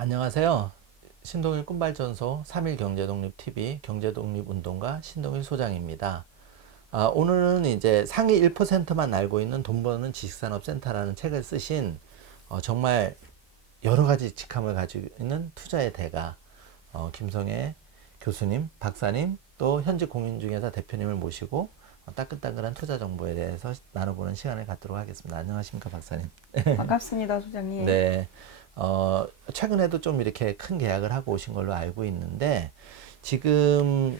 안녕하세요. 신동일 꿈발전소 3일 경제독립TV 경제독립운동가 신동일 소장입니다. 오늘은 이제 상위 1%만 알고 있는 돈 버는 지식산업센터라는 책을 쓰신 정말 여러 가지 직함을 가지고 있는 투자의 대가 김성애 교수님, 박사님, 또 현직 공인중개사 대표님을 모시고 따끈따끈한 투자 정보에 대해서 나눠보는 시간을 갖도록 하겠습니다. 안녕하십니까, 박사님? 반갑습니다, 소장님. 네. 최근에도 좀 이렇게 큰 계약을 하고 오신 걸로 알고 있는데, 지금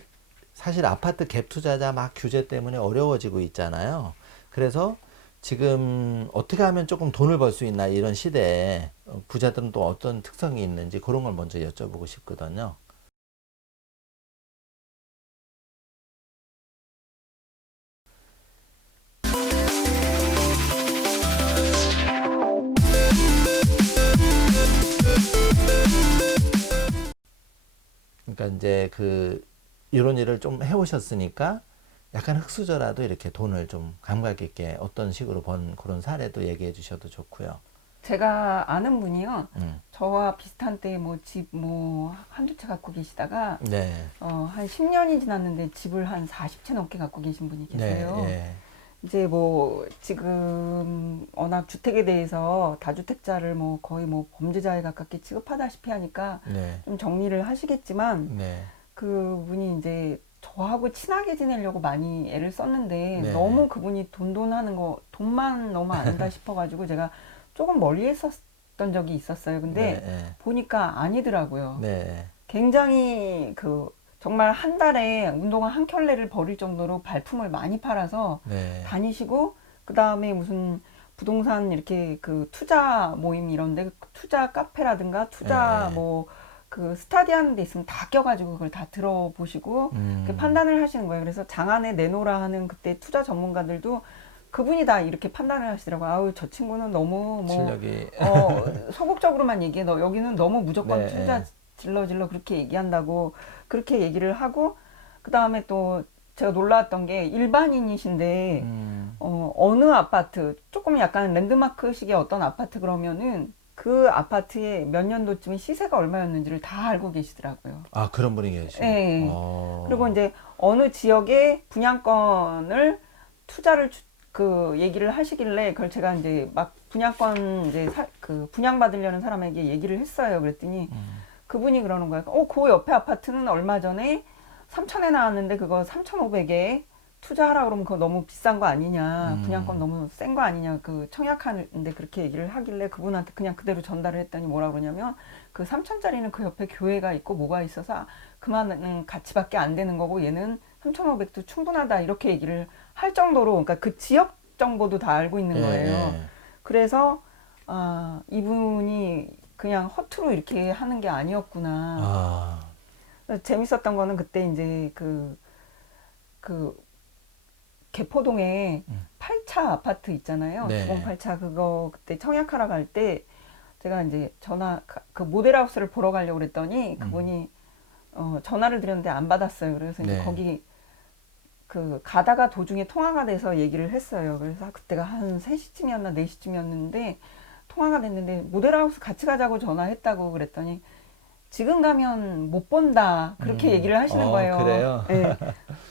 사실 아파트 갭 투자자 막 규제 때문에 어려워지고 있잖아요. 그래서 지금 어떻게 하면 조금 돈을 벌 수 있나 이런 시대에 부자들은 또 어떤 특성이 있는지 그런 걸 먼저 여쭤보고 싶거든요. 그러니까 이제 이런 일을 좀 해오셨으니까 약간 흙수저라도 이렇게 돈을 좀 감각 있게 어떤 식으로 번 그런 사례도 얘기해 주셔도 좋고요. 제가 아는 분이요. 음. 저와 비슷한 때에 뭐 집 뭐 한두 채 갖고 계시다가 네. 한 10년이 지났는데 집을 한 40채 넘게 갖고 계신 분이 네. 계세요. 예. 이제 뭐 지금 워낙 주택에 대해서 다주택자를 뭐 거의 뭐 범죄자에 가깝게 취급하다시피 하니까 네. 좀 정리를 하시겠지만 네. 그분이 이제 저하고 친하게 지내려고 많이 애를 썼는데 네. 너무 그분이 하는 거 돈만 너무 안다 싶어가지고 제가 조금 멀리 했었던 적이 있었어요. 근데 네. 보니까 아니더라고요. 네. 굉장히 정말 한 달에 운동화 한 켤레를 버릴 정도로 발품을 많이 팔아서 네. 다니시고, 그 다음에 무슨 부동산 이렇게 투자 모임 이런데 투자 카페라든가 투자 네. 스타디 하는 데 있으면 다 껴가지고 그걸 다 들어보시고 판단을 하시는 거예요. 그래서 장안에 내놓으라 하는 그때 투자 전문가들도 그분이 다 이렇게 판단을 하시더라고요. 아우, 저 친구는 너무 실력이. 소극적으로만 얘기해. 너 여기는 너무 무조건 투자 네. 질러 그렇게 얘기한다고 그렇게 얘기를 하고, 그 다음에 또 제가 놀라웠던 게 일반인이신데 어느 아파트 조금 약간 랜드마크식의 어떤 아파트 그러면은 그 아파트의 몇 년도쯤에 시세가 얼마였는지를 다 알고 계시더라고요. 그런 분이 계시고. 예. 그리고 이제 어느 지역의 분양권을 투자를 얘기를 하시길래 그걸 제가 이제 막 분양권 이제 분양받으려는 사람에게 얘기를 했어요. 그랬더니 그분이 그러는 거예요. 그 옆에 아파트는 얼마 전에 3천에 나왔는데 그거 3,500에 투자하라 그러면 그거 너무 비싼 거 아니냐. 분양권 너무 센 거 아니냐. 청약하는데 그렇게 얘기를 하길래 그분한테 그냥 그대로 전달을 했더니 뭐라 그러냐면 그 3천짜리는 그 옆에 교회가 있고 뭐가 있어서 그만한 가치밖에 안 되는 거고 얘는 3,500도 충분하다. 이렇게 얘기를 할 정도로, 그러니까 그 지역 정보도 다 알고 있는 거예요. 예. 그래서 이분이 그냥 허투루 이렇게 하는 게 아니었구나. 재밌었던 거는 그때 이제 개포동에 8차 아파트 있잖아요. 네. 주공 8차 그거 그때 청약하러 갈 때 제가 이제 모델하우스를 보러 가려고 그랬더니 그분이 전화를 드렸는데 안 받았어요. 그래서 이제 네. 거기 가다가 도중에 통화가 돼서 얘기를 했어요. 그래서 그때가 한 3시쯤이었나 4시쯤이었는데 통화가 됐는데 모델하우스 같이 가자고 전화했다고 그랬더니 지금 가면 못 본다. 그렇게 얘기를 하시는 거예요. 그래요? 네.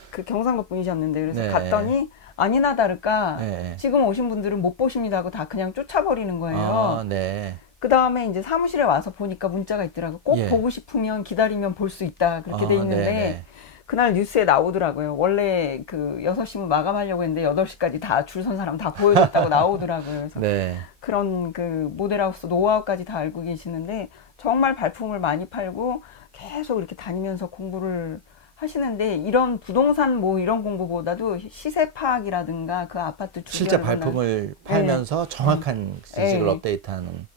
그 경상도 분이셨는데 그래서 네. 갔더니 아니나 다를까 네. 지금 오신 분들은 못 보십니다 하고 다 그냥 쫓아버리는 거예요. 네. 그 다음에 이제 사무실에 와서 보니까 문자가 있더라고요. 꼭 예. 보고 싶으면 기다리면 볼 수 있다. 그렇게 돼 있는데 네네. 그날 뉴스에 나오더라고요. 원래 6시면 마감하려고 했는데 8시까지 다 줄 선 사람 다 보여줬다고 나오더라고요. 그래서 네. 그런 모델하우스 노하우까지 다 알고 계시는데 정말 발품을 많이 팔고 계속 이렇게 다니면서 공부를 하시는데 이런 부동산 이런 공부보다도 시세 파악이라든가 그 아파트 실제 주변을 발품을 팔면서 정확한 지식을 네. 업데이트하는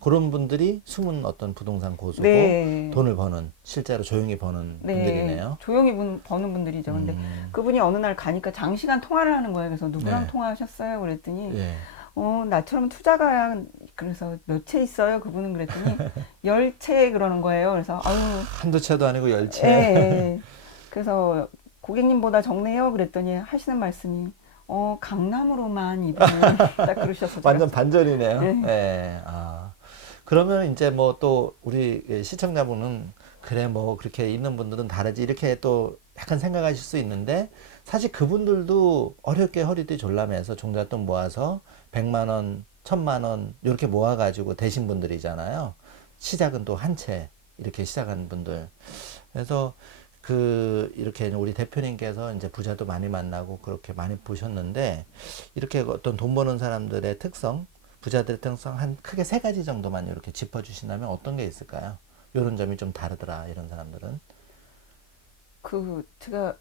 그런 분들이 숨은 어떤 부동산 고수고 네. 돈을 버는 실제로 조용히 버는 분들이네요. 조용히 버는 분들이죠. 근데 그분이 어느 날 가니까 장시간 통화를 하는 거예요. 그래서 누구랑 네. 통화하셨어요? 그랬더니 예. 나처럼 투자가야. 그래서 몇 채 있어요? 그분은 그랬더니 10채 그러는 거예요. 그래서 아유, 한두 채도 아니고 10채. 예. 그래서 고객님보다 적네요. 그랬더니 하시는 말씀이 강남으로만 이분을 딱 그러셔서 완전 반전이네요. 네. 예. 그러면 이제 뭐 또 우리 시청자분은 그래 뭐 그렇게 있는 분들은 다르지 이렇게 또 약간 생각하실 수 있는데 사실 그분들도 어렵게 허리띠 졸라매서 종잣돈 모아서 100만 원, 1000만 원 이렇게 모아가지고 되신 분들이잖아요. 시작은 또 한 채 이렇게 시작한 분들. 그래서 그 이렇게 우리 대표님께서 이제 부자도 많이 만나고 그렇게 많이 보셨는데 이렇게 어떤 돈 버는 사람들의 특성, 부자들의 특성 한 크게 세 가지 정도만 이렇게 짚어주신다면 어떤 게 있을까요? 이런 점이 좀 다르더라 이런 사람들은. 제가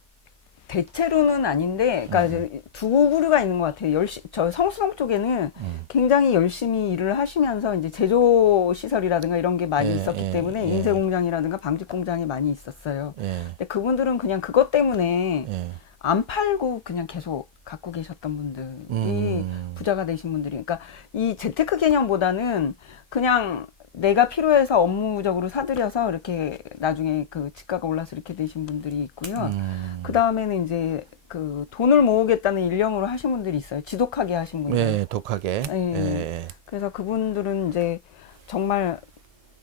대체로는 아닌데, 그러니까 이제 두 부류가 있는 것 같아요. 저 성수동 쪽에는 굉장히 열심히 일을 하시면서 이제 제조 시설이라든가 이런 게 많이 있었기 때문에 인쇄 공장이라든가 방직 공장이 많이 있었어요. 근데 그분들은 그냥 그것 때문에 안 팔고 그냥 계속 갖고 계셨던 분들이 부자가 되신 분들이, 그러니까 이 재테크 개념보다는 그냥 내가 필요해서 업무적으로 사들여서 이렇게 나중에 그 지가가 올라서 이렇게 되신 분들이 있고요. 그 다음에는 이제 그 돈을 모으겠다는 일념으로 하신 분들이 있어요. 지독하게 하신 분들. 네, 독하게. 그래서 그분들은 이제 정말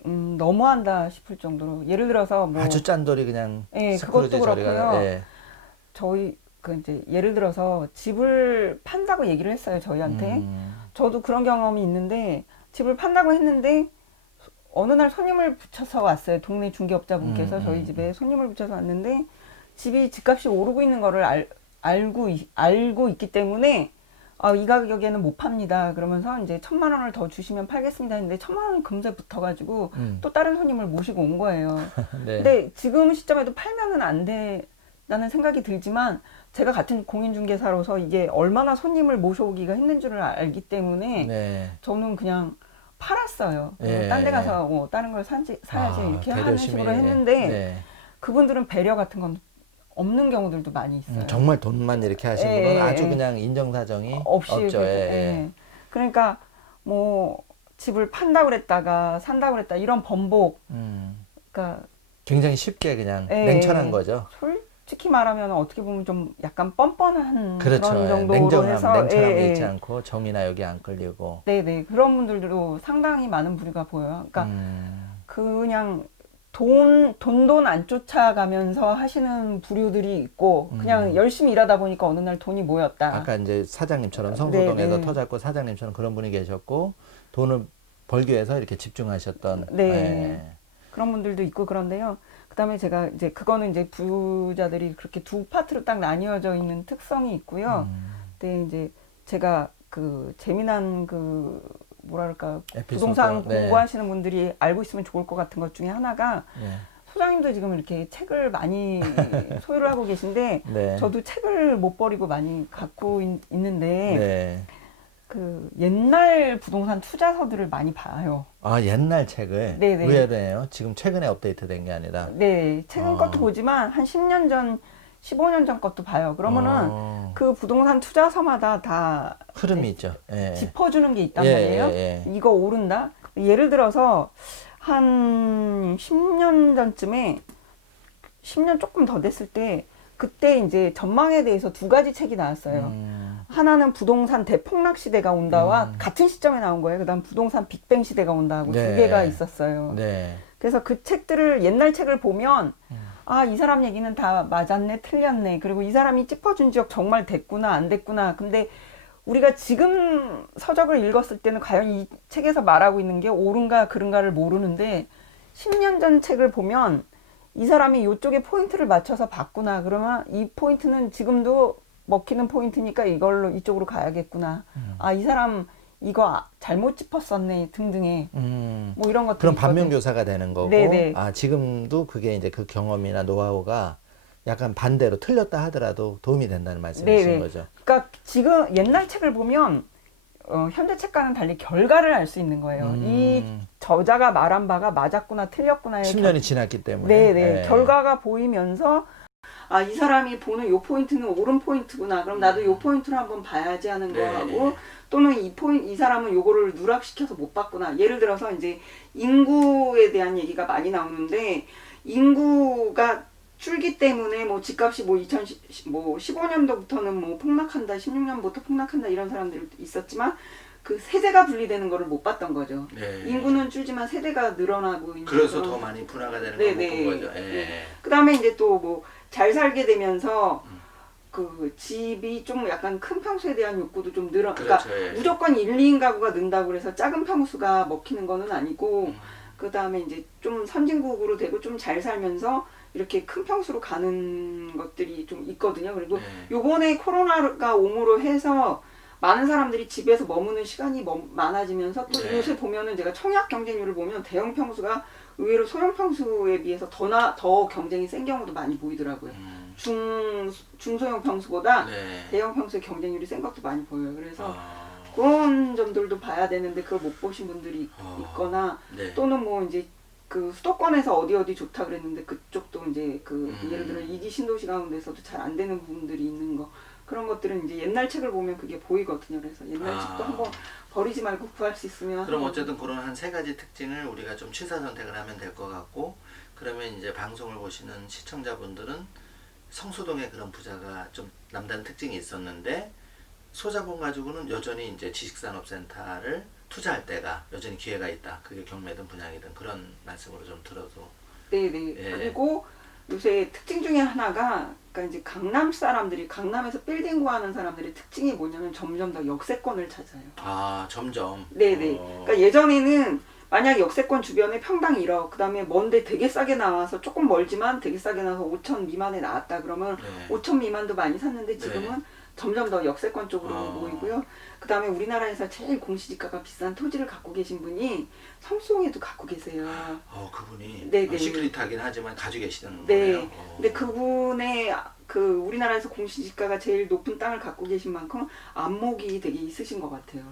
너무한다 싶을 정도로, 예를 들어서 뭐 아주 짠돌이 그냥 그것도 그렇고요. 예. 저희 그 이제 예를 들어서 집을 판다고 얘기를 했어요, 저희한테. 저도 그런 경험이 있는데 집을 판다고 했는데 어느 날 손님을 붙여서 왔어요. 동네 중개업자분께서 저희 집에 손님을 붙여서 왔는데 집이 집값이 오르고 있는 거를 알고 있기 때문에 이 가격에는 못 팝니다. 그러면서 이제 1000만 원을 더 주시면 팔겠습니다 했는데 1000만 원이 금세 붙어가지고 또 다른 손님을 모시고 온 거예요. 네. 근데 지금 시점에도 팔면은 안 된다는 생각이 들지만 제가 같은 공인중개사로서 이게 얼마나 손님을 모셔오기가 힘든 줄을 알기 때문에 저는 그냥 팔았어요. 딴 데 가서 다른 걸 사야지 이렇게 하는 식으로 했는데 그분들은 배려 같은 건 없는 경우들도 많이 있어요. 정말 돈만 이렇게 하시는 분은 아주 그냥 인정사정이 없죠. 그러니까 뭐 집을 판다고 그랬다가 산다고 그랬다 이런 번복. 그러니까 굉장히 쉽게 그냥 냉철한 거죠. 솔직히 말하면 어떻게 보면 좀 약간 뻔뻔한 그렇죠. 그런 정도로 해서 냉철함이 있지 않고 정이나 여기 안 끌리고. 네네, 그런 분들도 상당히 많은 부류가 보여요. 그러니까 그냥 돈 안 쫓아가면서 하시는 부류들이 있고 그냥 열심히 일하다 보니까 어느 날 돈이 모였다. 아까 이제 사장님처럼 성수동에서 터잡고 사장님처럼 그런 분이 계셨고 돈을 벌기 위해서 이렇게 집중하셨던. 그런 분들도 있고 그런데요. 그다음에 제가 이제 그거는 이제 부자들이 그렇게 두 파트로 딱 나뉘어져 있는 특성이 있고요. 근데 이제 제가 그 재미난 그 뭐랄까 부동산 공부하시는 분들이 알고 있으면 좋을 것 같은 것 중에 하나가 소장님도 지금 이렇게 책을 많이 소유를 하고 계신데 저도 책을 못 버리고 많이 갖고 있는데 그 옛날 부동산 투자서들을 많이 봐요. 아, 옛날 책을? 의외로요. 지금 최근에 업데이트된 게 아니라. 최근 것도 보지만 한 10년 전, 15년 전 것도 봐요. 그러면은 그 부동산 투자서마다 다 흐름이 있죠. 짚어주는 게 있단 말이에요. 이거 오른다? 예를 들어서 한 10년 전쯤에 10년 조금 더 됐을 때 그때 이제 전망에 대해서 두 가지 책이 나왔어요. 하나는 부동산 대폭락 시대가 온다와 같은 시점에 나온 거예요. 그다음 부동산 빅뱅 시대가 온다 하고 두 개가 있었어요. 그래서 그 책들을 옛날 책을 보면 이 사람 얘기는 다 맞았네, 틀렸네. 그리고 이 사람이 짚어준 지역 정말 됐구나, 안 됐구나. 근데 우리가 지금 서적을 읽었을 때는 과연 이 책에서 말하고 있는 게 옳은가 그른가를 모르는데 10년 전 책을 보면 이 사람이 이쪽에 포인트를 맞춰서 봤구나. 그러면 이 포인트는 지금도 먹히는 포인트니까 이걸로 이쪽으로 가야겠구나. 이 사람 이거 잘못 짚었었네 등등의 뭐 이런 것들. 그럼 반면교사가 되는 거고. 지금도 그게 이제 그 경험이나 노하우가 약간 반대로 틀렸다 하더라도 도움이 된다는 말씀이신 거죠. 그러니까 지금 옛날 책을 보면 현재 책과는 달리 결과를 알 수 있는 거예요. 이 저자가 말한 바가 맞았구나 틀렸구나의 10년이 지났기 때문에. 결과가 보이면서 이 사람이 보는 요 포인트는 옳은 포인트구나. 그럼 나도 요 포인트를 한번 봐야지 하는 거하고 또는 이 사람은 요거를 누락시켜서 못 봤구나. 예를 들어서 이제 인구에 대한 얘기가 많이 나오는데 인구가 줄기 때문에 뭐 집값이 뭐 15년도부터는 뭐 폭락한다, 16년부터 폭락한다 이런 사람들도 있었지만 그 세대가 분리되는 거를 못 봤던 거죠. 네. 인구는 줄지만 세대가 늘어나고 있는 그래서 그런- 더 많이 분화가 되는 네, 걸 못 본 네. 거죠. 예. 네. 그다음에 이제 또 뭐 잘 살게 되면서 그 집이 좀 약간 큰 평수에 대한 욕구도 좀 그러니까 그렇죠. 예. 무조건 1, 2인 가구가 는다고 그래서 작은 평수가 먹히는 거는 아니고 그다음에 이제 좀 선진국으로 되고 좀 잘 살면서 이렇게 큰 평수로 가는 것들이 좀 있거든요. 그리고 네. 요번에 코로나가 옴으로 해서 많은 사람들이 집에서 머무는 시간이 많아지면서 또 네. 요새 보면은 제가 청약 경쟁률을 보면 대형 평수가 의외로 소형 평수에 비해서 더 경쟁이 센 경우도 많이 보이더라고요. 중소형 평수보다 네. 대형 평수의 경쟁률이 센 것도 많이 보여요. 그래서 아, 그런 점들도 봐야 되는데 그걸 못 보신 분들이 아, 있거나 네. 또는 뭐 이제 그 수도권에서 어디 좋다 그랬는데 그쪽도 이제 그 예를 들어 2기 신도시 가운데서도 잘 안 되는 부분들이 있는 거 그런 것들은 이제 옛날 책을 보면 그게 보이거든요. 그래서 옛날 책도 한번 버리지 말고 구할 수 있으면 그럼 한번 어쨌든 그런 한 세 가지 특징을 우리가 좀 취사 선택을 하면 될 것 같고, 그러면 이제 방송을 보시는 시청자분들은 성수동에 그런 부자가 좀 남다른 특징이 있었는데 소자본 가지고는 여전히 이제 지식산업센터를 투자할 때가 여전히 기회가 있다. 그게 경매든 분양이든 그런 말씀으로 좀 들어도. 네네. 예. 그리고 요새 특징 중에 하나가 그러니까 이제 강남 사람들이 강남에서 빌딩 구하는 사람들의 특징이 뭐냐면 점점 더 역세권을 찾아요. 아, 점점. 네네. 그러니까 예전에는 만약 역세권 주변에 평당 1억, 그 다음에 먼데 되게 싸게 나와서 조금 멀지만 되게 싸게 나와서 5천 미만에 나왔다 그러면 네. 5천 미만도 많이 샀는데 지금은 네. 점점 더 역세권 쪽으로 아. 모이고요. 그 다음에 우리나라에서 제일 공시지가가 비싼 토지를 갖고 계신 분이 성수동에도 갖고 계세요. 그분이 네네. 시크릿하긴 하지만 가지고 계시는 네. 거네요. 근데 그분의 그 우리나라에서 공시지가가 제일 높은 땅을 갖고 계신 만큼 안목이 되게 있으신 것 같아요.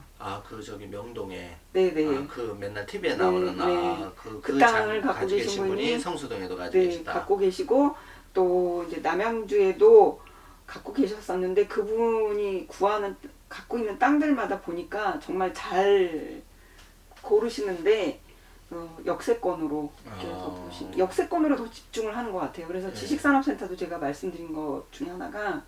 그 저기 명동에 네네. 그 맨날 TV에 네, 나오는 네. 그 그 땅을 갖고 계신 분이 성수동에도 가지고 네, 계시다. 갖고 계시고 또 이제 남양주에도 갖고 계셨었는데 그분이 갖고 있는 땅들마다 보니까 정말 잘 고르시는데 역세권으로 이렇게 해서 역세권으로 더 집중을 하는 것 같아요. 그래서 네. 지식산업센터도 제가 말씀드린 것 중에 하나가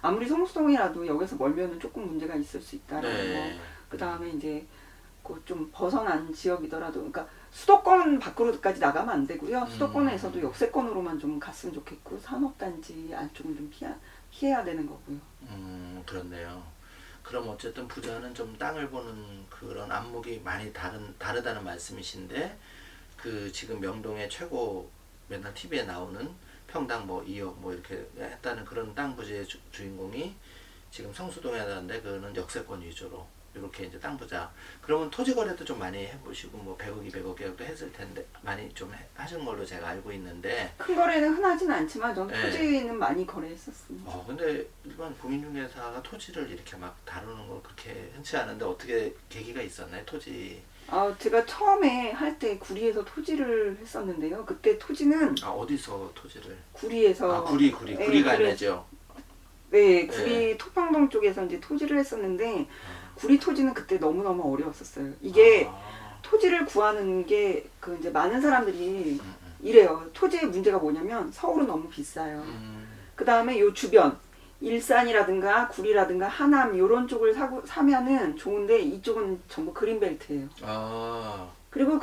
아무리 성수동이라도 여기서 멀면은 조금 문제가 있을 수 있다라는 네. 거. 그 다음에 이제 그 좀 벗어난 지역이더라도, 그러니까 수도권 밖으로까지 나가면 안 되고요. 수도권에서도 역세권으로만 좀 갔으면 좋겠고 산업단지 안쪽은 좀 피해야 되는 거고요. 그렇네요. 그럼 어쨌든 부자는 좀 땅을 보는 그런 안목이 많이 다르다는 말씀이신데, 그 지금 명동의 최고 맨날 TV에 나오는 평당 뭐 2억 뭐 이렇게 했다는 그런 땅 부자의 주인공이 지금 성수동에 하는데 그거는 역세권 위주로 이렇게 이제 땅 부자. 그러면 토지 거래도 좀 많이 해보시고 뭐 100억, 200억 계약도 했을 텐데 많이 좀 하신 걸로 제가 알고 있는데. 큰 거래는 흔하진 않지만 저는 네. 토지는 많이 거래했었습니다. 근데 일반 공인중개사가 토지를 이렇게 막 다루는 걸 그렇게 흔치 않은데 어떻게 계기가 있었나요? 토지. 제가 처음에 할 때 구리에서 토지를 했었는데요. 그때 토지는 어디서 토지를? 구리에서 구리가 아니죠. 네, 구리 토평동 쪽에서 이제 토지를 했었는데 구리 토지는 그때 너무너무 어려웠었어요. 이게 토지를 구하는 게 그 이제 많은 사람들이 이래요. 토지의 문제가 뭐냐면 서울은 너무 비싸요. 그 다음에 요 주변 일산이라든가 구리라든가 하남 요런 쪽을 사면은 좋은데 이쪽은 전부 그린벨트예요. 그리고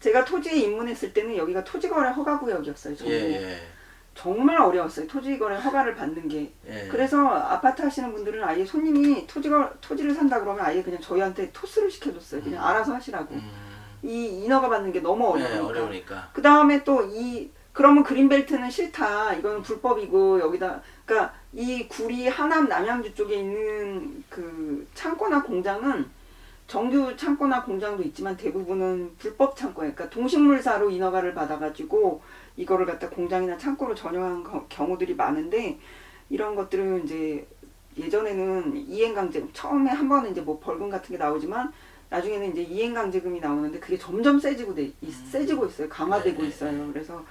제가 토지에 입문했을 때는 여기가 토지거래 허가구역이었어요. 정말 어려웠어요. 토지거래 허가를 받는 게. 그래서 아파트 하시는 분들은 아예 손님이 토지를 산다 그러면 아예 그냥 저희한테 토스를 시켜줬어요. 그냥 알아서 하시라고. 이 인허가 받는 게 너무 어려우니까. 그 다음에 또 그러면 그린벨트는 싫다. 이거는 불법이고 여기다 그러니까 이 구리 하남 남양주 쪽에 있는 그 창고나 공장은 정규 창고나 공장도 있지만 대부분은 불법 창고예요. 그러니까 동식물사로 인허가를 받아가지고 이거를 갖다 공장이나 창고로 전용한 경우들이 많은데 이런 것들은 이제 예전에는 이행강제 처음에 한 번은 이제 뭐 벌금 같은 게 나오지만 나중에는 이제 이행강제금이 나오는데 그게 점점 세지고 있어요. 강화되고 있어요. 그래서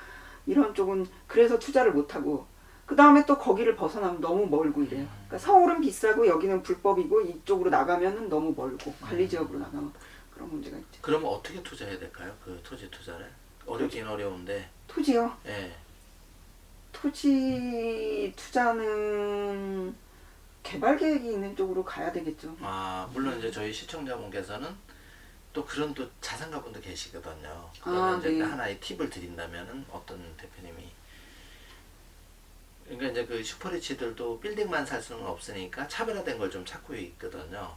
이런 쪽은 그래서 투자를 못 하고 그 다음에 또 거기를 벗어나면 너무 멀고 이래요. 그러니까 서울은 비싸고 여기는 불법이고 이쪽으로 나가면은 너무 멀고 관리지역으로 나가면 그런 문제가 있죠. 그러면 어떻게 투자해야 될까요? 그 토지 투자를? 어렵긴 어려운데. 토지요? 예. 토지 투자는 개발 계획이 있는 쪽으로 가야 되겠죠. 물론 이제 저희 시청자분께서는 또 그런 또 자산가분도 계시거든요. 아, 그러면 이제 네. 하나의 팁을 드린다면은 어떤 대표님이 그러니까 이제 그 슈퍼리치들도 빌딩만 살 수는 없으니까 차별화된 걸 좀 찾고 있거든요.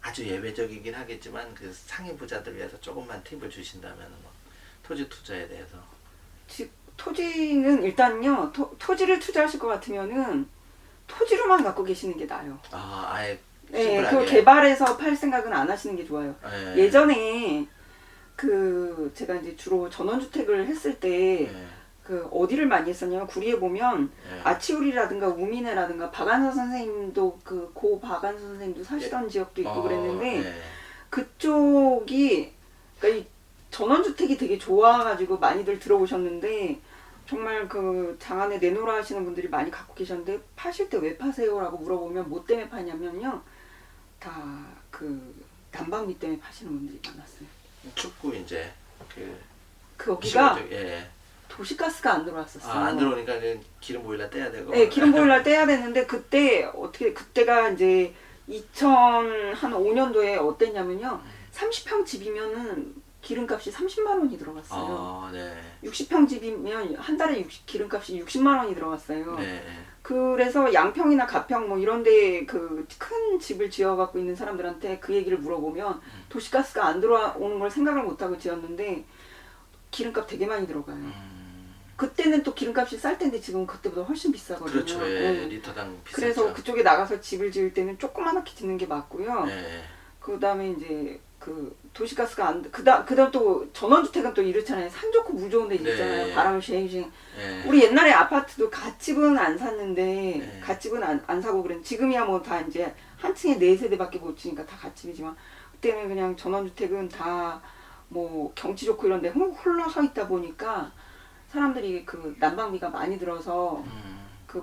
아주 예외적이긴 하겠지만 그 상위 부자들 위해서 조금만 팁을 주신다면은 뭐 토지 투자에 대해서. 토지는 일단요. 토지를 투자하실 것 같으면은 토지로만 갖고 계시는 게 나아요. 아예 네, 심플하게. 그 개발해서 팔 생각은 안 하시는 게 좋아요. 예. 예전에 제가 이제 주로 전원주택을 했을 때 예. 어디를 많이 했었냐면 구리에 보면 예. 아치우리라든가 우미네라든가 박안서 선생님도 고 박안서 선생님도 사시던 지역도 있고 그랬는데 예. 그쪽이 그러니까 이 전원주택이 되게 좋아가지고 많이들 들어오셨는데 정말 장안에 내놓으라 하시는 분들이 많이 갖고 계셨는데 파실 때 왜 파세요라고 물어보면 뭐 때문에 파냐면요 다 난방비 때문에 파시는 분들이 많았어요. 춥고 이제 거기가 예. 도시가스가 안 들어왔었어요. 안 들어오니까 기름 보일러 떼야 되고. 네, 기름 보일러 떼야 되는데 그때가 이제 2005년도에 어땠냐면요. 30평 집이면은 기름값이 30만 원이 들어갔어요. 네. 60평 집이면 한 달에 기름값이 60만 원이 들어갔어요. 네. 그래서 양평이나 가평 뭐 이런데 큰 집을 지어갖고 있는 사람들한테 그 얘기를 물어보면 도시가스가 안 들어오는 걸 생각을 못하고 지었는데 기름값 되게 많이 들어가요. 그때는 또 기름값이 쌀 텐데 지금 그때보다 훨씬 비싸거든요. 그렇죠. 예. 리터당 비싸죠. 그래서 그쪽에 나가서 집을 지을 때는 조그맣게 짓는 게 맞고요. 예. 그 다음에 이제 도시가스가 그다음 또 전원주택은 또 이렇잖아요. 산 좋고 물 좋은 데 있잖아요. 네. 바람을 쉥쉥. 예. 우리 옛날에 아파트도 갓집은 안 샀는데 네. 갓집은 안 사고 그랬는데 지금이야 뭐 다 이제 한 층에 4세대밖에 못 지니까 다 갓집이지만 그때는 그냥 전원주택은 다 뭐 경치 좋고 이런 데 홀로 서 있다 보니까 사람들이 난방비가 많이 들어서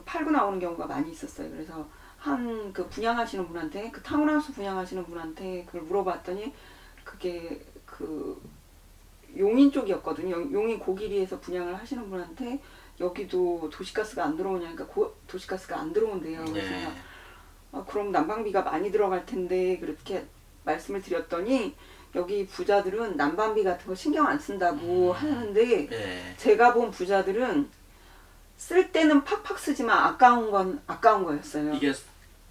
팔고 나오는 경우가 많이 있었어요. 그래서 분양하시는 분한테 타운하우스 분양하시는 분한테 그걸 물어봤더니 그게 용인 쪽이었거든요. 용인 고기리에서 분양을 하시는 분한테 여기도 도시가스가 안 들어오냐니까 도시가스가 안 들어온대요. 그래서 네. 그럼 난방비가 많이 들어갈 텐데 그렇게 말씀을 드렸더니 여기 부자들은 난방비 같은 거 신경 안 쓴다고 하는데 예. 제가 본 부자들은 쓸 때는 팍팍 쓰지만 아까운 거였어요. 이게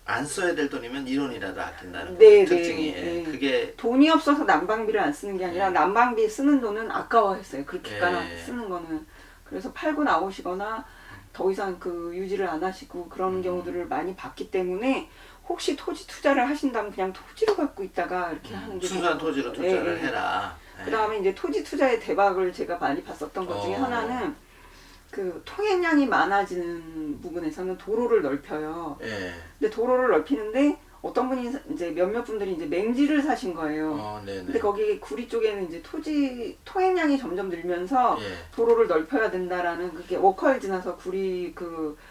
안 써야 될 돈이면 1원이라도 아낀다는 네, 특징이. 네, 네. 그게 돈이 없어서 난방비를 안 쓰는 게 아니라 난방비 쓰는 돈은 아까워했어요. 그렇게까지 네. 쓰는 거는. 그래서 팔고 나오시거나 더 이상 유지를 안 하시고 그런 경우들을 많이 봤기 때문에 혹시 토지 투자를 하신다면 그냥 토지로 갖고 있다가 이렇게 하는 게 순수한 토지로 투자를 해라. 그 다음에 이제 토지 투자의 대박을 제가 많이 봤었던 것 중에 하나는 통행량이 많아지는 부분에서는 도로를 넓혀요. 예. 근데 도로를 넓히는데 어떤 분이 이제 몇몇 분들이 이제 맹지를 사신 거예요. 네네. 근데 거기 구리 쪽에는 이제 통행량이 점점 늘면서 예. 도로를 넓혀야 된다라는 그게 워커힐 지나서 구리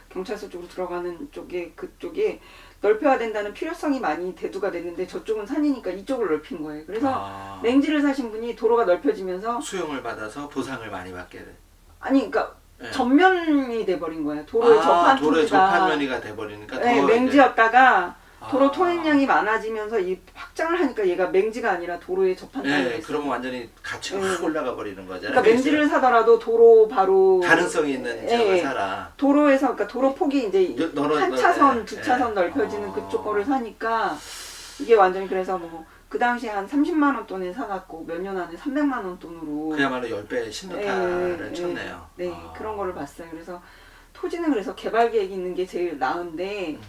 경찰서 쪽으로 들어가는 그쪽에 넓혀야 된다는 필요성이 많이 대두가 됐는데 저쪽은 산이니까 이쪽을 넓힌 거예요. 그래서 맹지를 사신 분이 도로가 넓혀지면서 수용을 받아서 보상을 많이 받게 돼. 아니 그러니까 예. 전면이 돼버린 거예요. 도로에 접한 도로에 토지가. 접한 면이가 돼버리니까 네, 더 맹지였다가 도로 아. 통행량이 많아지면서 이 확장을 하니까 얘가 맹지가 아니라 도로에 접한 땅이 네, 됐어요. 그러면 완전히 가치가 확 올라가 버리는 거잖아요. 그러니까 맹지를 사더라도 도로 바로 가능성이 있는 지역을 사라. 도로에서 그러니까 도로 폭이 이제 한 차선, 두 차선 네. 넓혀지는 그쪽 거를 사니까 이게 완전히 그래서 뭐 그 당시에 한 30만 원 돈에 사갖고 몇 년 안에 300만 원 돈으로 그야말로 10배 신노타를 쳤네요. 네, 그런 거를 봤어요. 그래서 토지는 그래서 개발 계획이 있는 게 제일 나은데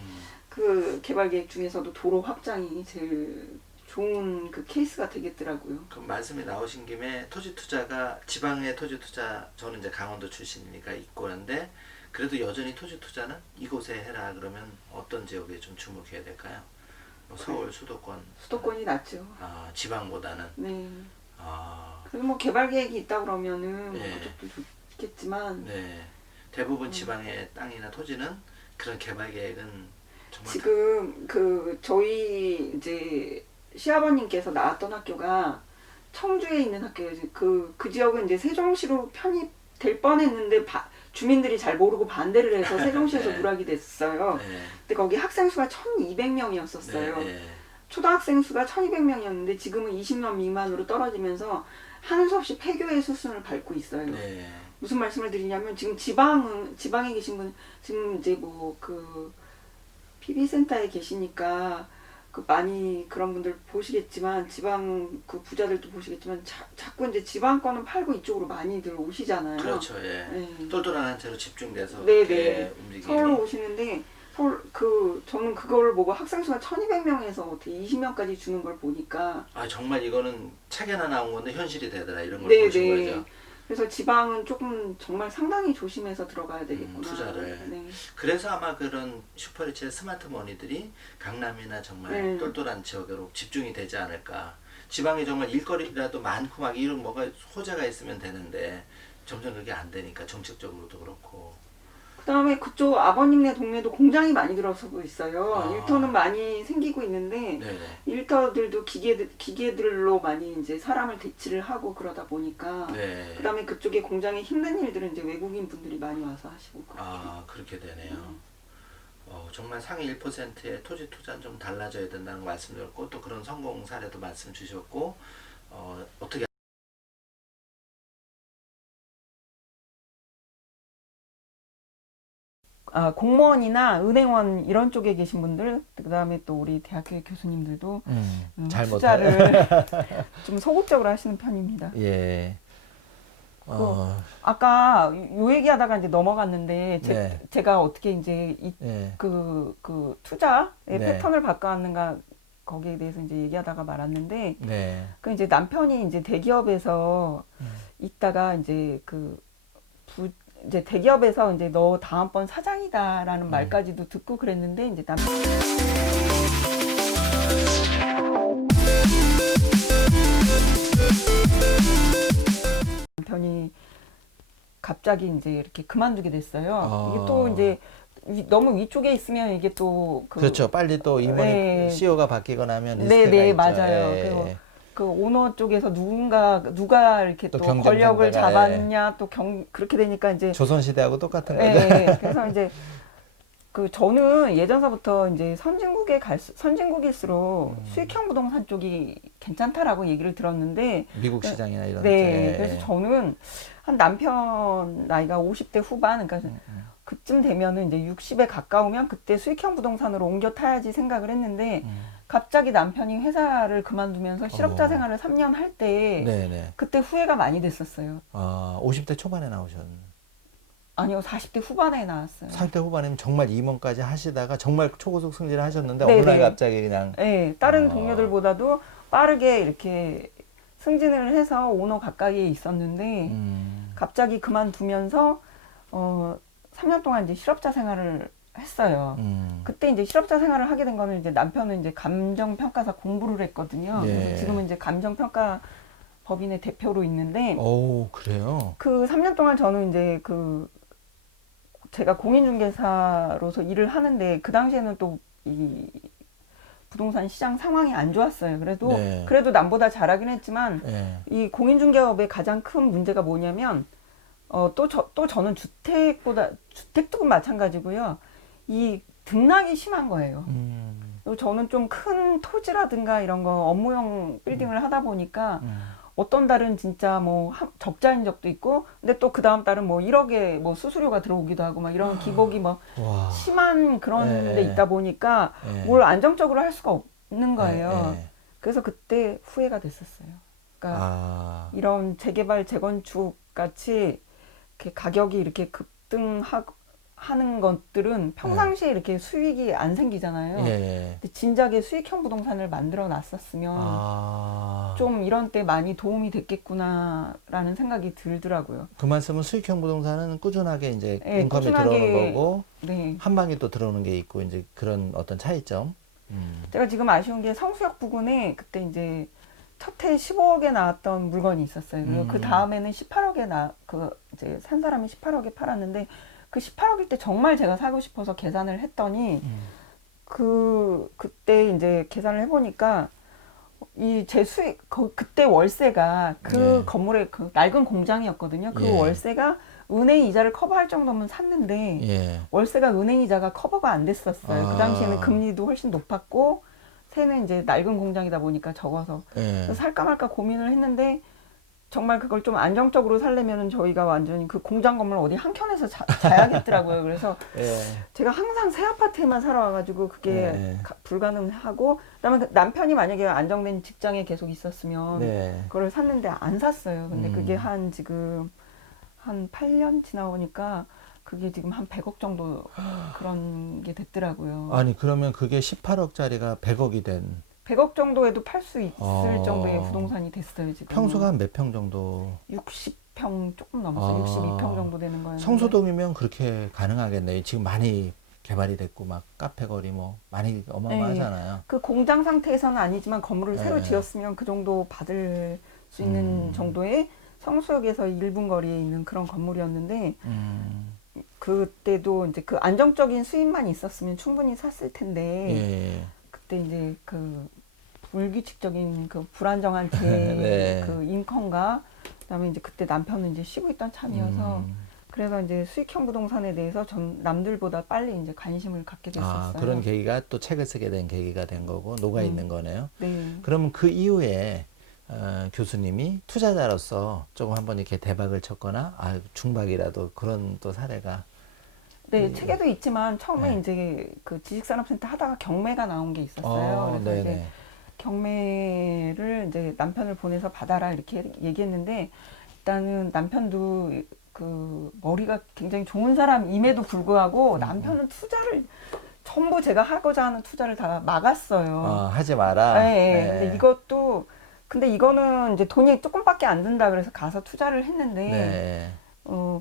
그 개발 계획 중에서도 도로 확장이 제일 좋은 케이스가 되겠더라고요. 그럼 말씀이 나오신 김에 토지 투자가 지방의 토지 투자 저는 이제 강원도 출신이니까 있고 한데 그래도 여전히 토지 투자는 이곳에 해라 그러면 어떤 지역에 좀 주목해야 될까요? 뭐 서울 수도권이 낫죠. 지방보다는. 네. 아. 그리고 뭐 개발 계획이 있다 그러면은 네. 그쪽도 좋겠지만 네. 대부분 지방의 땅이나 토지는 그런 개발 계획은 정말 지금 저희 이제 시아버님께서 나왔던 학교가 청주에 있는 학교예요. 그 지역은 이제 세종시로 편입될 뻔했는데 주민들이 잘 모르고 반대를 해서 세종시에서 누락이 됐어요. 네. 근데 거기 학생 수가 1,200명이었었어요. 네. 초등학생 수가 1,200명이었는데 지금은 20명 미만으로 떨어지면서 하는 수 없이 폐교의 수순을 밟고 있어요. 네. 무슨 말씀을 드리냐면 지금 지방에 계신 분 지금 이제 뭐 그 PB 센터에 계시니까 그 많이 그런 분들 보시겠지만 지방 그 부자들도 보시겠지만 자꾸 이제 지방권은 팔고 이쪽으로 많이들 오시잖아요. 그렇죠. 예. 네. 똘똘한 한 채로 집중돼서 네, 이렇게 네. 움직이는. 서울로 오시는데 서울 저는 그거를 보고 학생 수가 1,200명에서 어떻게 20명까지 주는 걸 보니까 아 정말 이거는 책에나 나온 건데 현실이 되더라 이런 걸 네, 보신 네. 거죠. 그래서 지방은 조금 정말 상당히 조심해서 들어가야 되겠구나. 투자를. 네. 그래서 아마 그런 슈퍼리치의 스마트머니들이 강남이나 정말 네. 똘똘한 지역으로 집중이 되지 않을까. 지방에 정말 일거리라도 많고 막 이런 뭐가 호재가 있으면 되는데 점점 그게 안 되니까 정책적으로도 그렇고. 그다음에 그쪽 아버님네 동네도 공장이 많이 들어서고 있어요. 아. 일터는 많이 생기고 있는데 네네. 일터들도 기계들로 많이 이제 사람을 대치를 하고 그러다 보니까 네. 그다음에 그쪽에 공장에 힘든 일들은 이제 외국인 분들이 많이 와서 하시고 그렇게. 아 그렇게 되네요. 정말 상위 1%의 토지 투자는 좀 달라져야 된다는 말씀 드렸고 또 그런 성공 사례도 말씀 주셨고 어떻게 공무원이나 은행원 이런 쪽에 계신 분들, 그다음에 또 우리 대학교 교수님들도 잘 투자를 좀 소극적으로 하시는 편입니다. 예. 아까 요 얘기하다가 이제 넘어갔는데 네. 제가 어떻게 이제 예. 그 투자의 네. 패턴을 바꿔왔는가 거기에 대해서 이제 얘기하다가 말았는데 네. 그 이제 남편이 이제 대기업에서 있다가 이제 이제 대기업에서 이제 너 다음번 사장이다라는 말까지도 듣고 그랬는데 이제 남편이 갑자기 이제 이렇게 그만두게 됐어요. 이게 또 이제 너무 위쪽에 있으면 이게 또 그렇죠. 빨리 또 이번에 네. CEO가 바뀌고 나면 네, 리스크가 네, 있죠. 맞아요. 예. 그리고 그 오너 쪽에서 누가 이렇게 또 또 경쟁 권력을 상대가, 잡았냐 또 그렇게 되니까 이제 조선시대하고 똑같은 거죠. 예, 그래서 이제 저는 예전서부터 이제 선진국일수록 수익형 부동산 쪽이 괜찮다라고 얘기를 들었는데 미국 시장이나 이런 네, 데. 그래서 저는 한 남편 나이가 50대 후반 그러니까 그쯤 되면은 이제 60에 가까우면 그때 수익형 부동산으로 옮겨 타야지 생각을 했는데 갑자기 남편이 회사를 그만두면서 실업자 생활을 3년 할 때 네네. 그때 후회가 많이 됐었어요. 50대 초반에 나오셨는. 아니요, 40대 후반에 나왔어요. 40대 후반이면 정말 임원까지 하시다가 정말 초고속 승진을 하셨는데 네네. 어느 날 갑자기 그냥 네, 다른 동료들보다도 빠르게 이렇게 승진을 해서 오너 가까이에 있었는데 갑자기 그만두면서 3년 동안 이제 실업자 생활을 했어요. 그때 이제 실업자 생활을 하게 된 거는 이제 남편은 이제 감정평가사 공부를 했거든요. 네. 그래서 지금은 이제 감정평가 법인의 대표로 있는데 오 그래요? 그 3년 동안 저는 이제 제가 공인중개사로서 일을 하는데 그 당시에는 또 이 부동산 시장 상황이 안 좋았어요. 그래도 남보다 잘하긴 했지만 네. 이 공인중개업의 가장 큰 문제가 뭐냐면 또 저는 주택도 마찬가지고요. 이 등락이 심한 거예요. 그리고 저는 좀 큰 토지라든가 이런 거 업무용 빌딩을 하다 보니까 어떤 달은 진짜 뭐 적자인 적도 있고, 근데 또 그 다음 달은 뭐 1억에 뭐 수수료가 들어오기도 하고 막 이런 기복이 뭐 와. 심한 그런 네. 데 있다 보니까 네. 뭘 안정적으로 할 수가 없는 거예요. 네. 그래서 그때 후회가 됐었어요. 그러니까 이런 재개발, 재건축 같이 이렇게 가격이 이렇게 급등하는 것들은 평상시에 이렇게 수익이 안 생기잖아요. 예. 근데 진작에 수익형 부동산을 만들어 놨었으면 좀 이런 때 많이 도움이 됐겠구나라는 생각이 들더라고요. 그 말씀은 수익형 부동산은 꾸준하게 이제 네, 인컴이 꾸준하게, 들어오는 거고 네. 한 방에 또 들어오는 게 있고 이제 그런 어떤 차이점. 제가 지금 아쉬운 게 성수역 부근에 그때 이제 첫 해 15억에 나왔던 물건이 있었어요. 그리고 그 다음에는 18억에 이제 산 사람이 18억에 팔았는데 그 18억일 때 정말 제가 사고 싶어서 계산을 했더니 그때 이제 계산을 해보니까 제 수익 그때 월세가 그 네. 건물의 그 낡은 공장이었거든요. 그 예. 월세가 은행 이자를 커버할 정도면 샀는데 예. 월세가 은행 이자가 커버가 안 됐었어요. 그 당시에는 금리도 훨씬 높았고 새는 이제 낡은 공장이다 보니까 적어서 예. 그래서 살까 말까 고민을 했는데 정말 그걸 좀 안정적으로 살려면은 저희가 완전히 그 공장 건물 어디 한 켠에서 자야겠더라고요. 그래서 예. 제가 항상 새 아파트에만 살아와가지고 그게 네. 불가능하고 그다음에 남편이 만약에 안정된 직장에 계속 있었으면 네. 그걸 샀는데 안 샀어요. 근데 그게 음. 한 지금 한 8년 지나오니까 그게 지금 한 100억 정도 그런 게 됐더라고요. 아니 그러면 그게 18억짜리가 100억이 된 100억 정도에도 팔 수 있을 어. 정도의 부동산이 됐어요, 지금. 평수가 한 몇 평 정도? 60평 조금 넘었어요. 아. 62평 정도 되는 거예요. 성수동이면 그렇게 가능하겠네요. 지금 많이 개발이 됐고 막 카페 거리 뭐 많이 어마어마하잖아요. 그 공장 상태에서는 아니지만 건물을 새로 네. 지었으면 그 정도 받을 수 있는 정도의 성수역에서 1분 거리에 있는 그런 건물이었는데 그때도 이제 그 안정적인 수입만 있었으면 충분히 샀을 텐데 예. 그때 이제 그 불규칙적인 그 불안정한 제 네. 그 인컴과 그다음에 이제 그때 남편은 이제 쉬고 있던 참이어서 그래서 이제 수익형 부동산에 대해서 전 남들보다 빨리 이제 관심을 갖게 됐었어요. 아, 그런 계기가 또 책을 쓰게 된 계기가 된 거고 녹아 있는 거네요. 네. 그러면 그 이후에 교수님이 투자자로서 조금 한번 이렇게 대박을 쳤거나 중박이라도 그런 또 사례가 네, 책에도 있지만 처음에 네. 이제 그 지식산업센터 하다가 경매가 나온 게 있었어요. 그래서 네네. 이제 경매를 이제 남편을 보내서 받아라 이렇게 얘기했는데 일단은 남편도 그 머리가 굉장히 좋은 사람임에도 불구하고 남편은 투자를 전부 제가 하고자 하는 투자를 다 막았어요. 하지 마라. 네, 네. 네. 근데 이것도 근데 이거는 이제 돈이 조금밖에 안 든다 그래서 가서 투자를 했는데 네.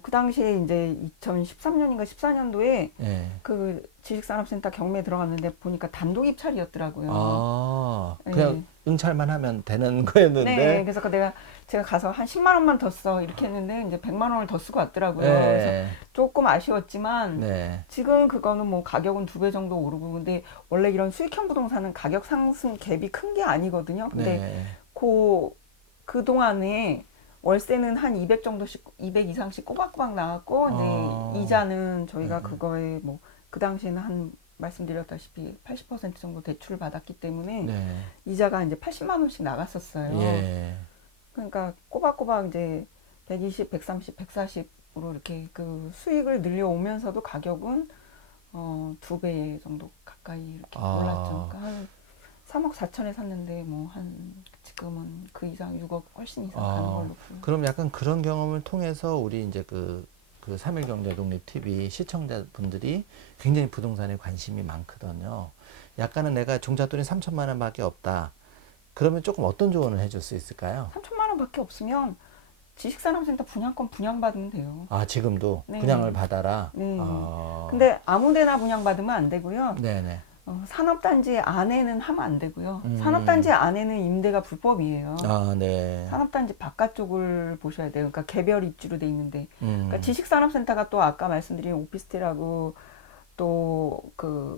그 당시에 이제 2013년인가 14년도에 네. 그 지식산업센터 경매에 들어갔는데 보니까 단독 입찰이었더라고요. 그냥 응찰만 하면 되는 거였는데. 네, 그래서 제가 가서 한 10만 원만 더 써 이렇게 했는데 이제 100만 원을 더 쓰고 왔더라고요. 그래서 네. 조금 아쉬웠지만 네. 지금 그거는 뭐 가격은 2배 정도 오르고 근데 원래 이런 수익형 부동산은 가격 상승 갭이 큰 게 아니거든요. 근데 네. 그 동안에 월세는 한 200 정도씩 200 이상씩 꼬박꼬박 나왔고 이제 이자는 저희가 그거에 뭐 그 당시에는 한 말씀드렸다시피 80% 정도 대출을 받았기 때문에 네. 이자가 이제 80만 원씩 나갔었어요. 예. 그러니까 꼬박꼬박 이제 120, 130, 140으로 이렇게 그 수익을 늘려오면서도 가격은 2배 정도 가까이 이렇게 올랐죠. 그러니까 한 3억 4천에 샀는데 뭐 한 지금은 그 이상 6억 훨씬 이상 가는 걸로 보여요. 그럼 약간 그런 경험을 통해서 우리 이제 그 3.1경제독립 TV 시청자분들이 굉장히 부동산에 관심이 많거든요. 약간은 내가 종잣돈이 3천만 원밖에 없다. 그러면 조금 어떤 조언을 해줄 수 있을까요? 3천만 원밖에 없으면 지식산업센터 분양권 분양받으면 돼요. 지금도 네. 분양을 받아라. 네. 근데 아무데나 분양받으면 안 되고요. 네네. 산업단지 안에는 하면 안 되고요. 산업단지 안에는 임대가 불법이에요. 네. 산업단지 바깥쪽을 보셔야 돼요. 그러니까 개별 입주로 돼 있는데. 그러니까 음. 지식산업센터가 또 아까 말씀드린 오피스텔하고 또 그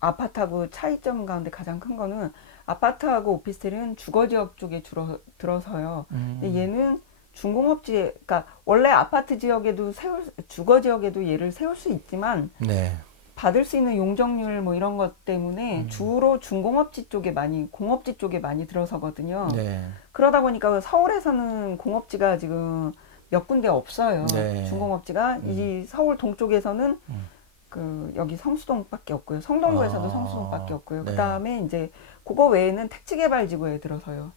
아파트하고 차이점 가운데 가장 큰 거는 아파트하고 오피스텔은 주거지역 쪽에 주로 들어서요. 근데 얘는 중공업지, 그러니까 원래 아파트 지역에도 주거지역에도 얘를 세울 수 있지만 네. 받을 수 있는 용적률 뭐 이런 것 때문에 주로 중공업지 쪽에 공업지 쪽에 많이 들어서거든요. 네. 그러다 보니까 서울에서는 공업지가 지금 몇 군데 없어요. 네. 중공업지가 이 서울 동쪽에서는 그 여기 성수동밖에 없고요. 성동구에서도 성수동밖에 없고요. 네. 그다음에 이제 그거 외에는 택지개발지구에 들어서요.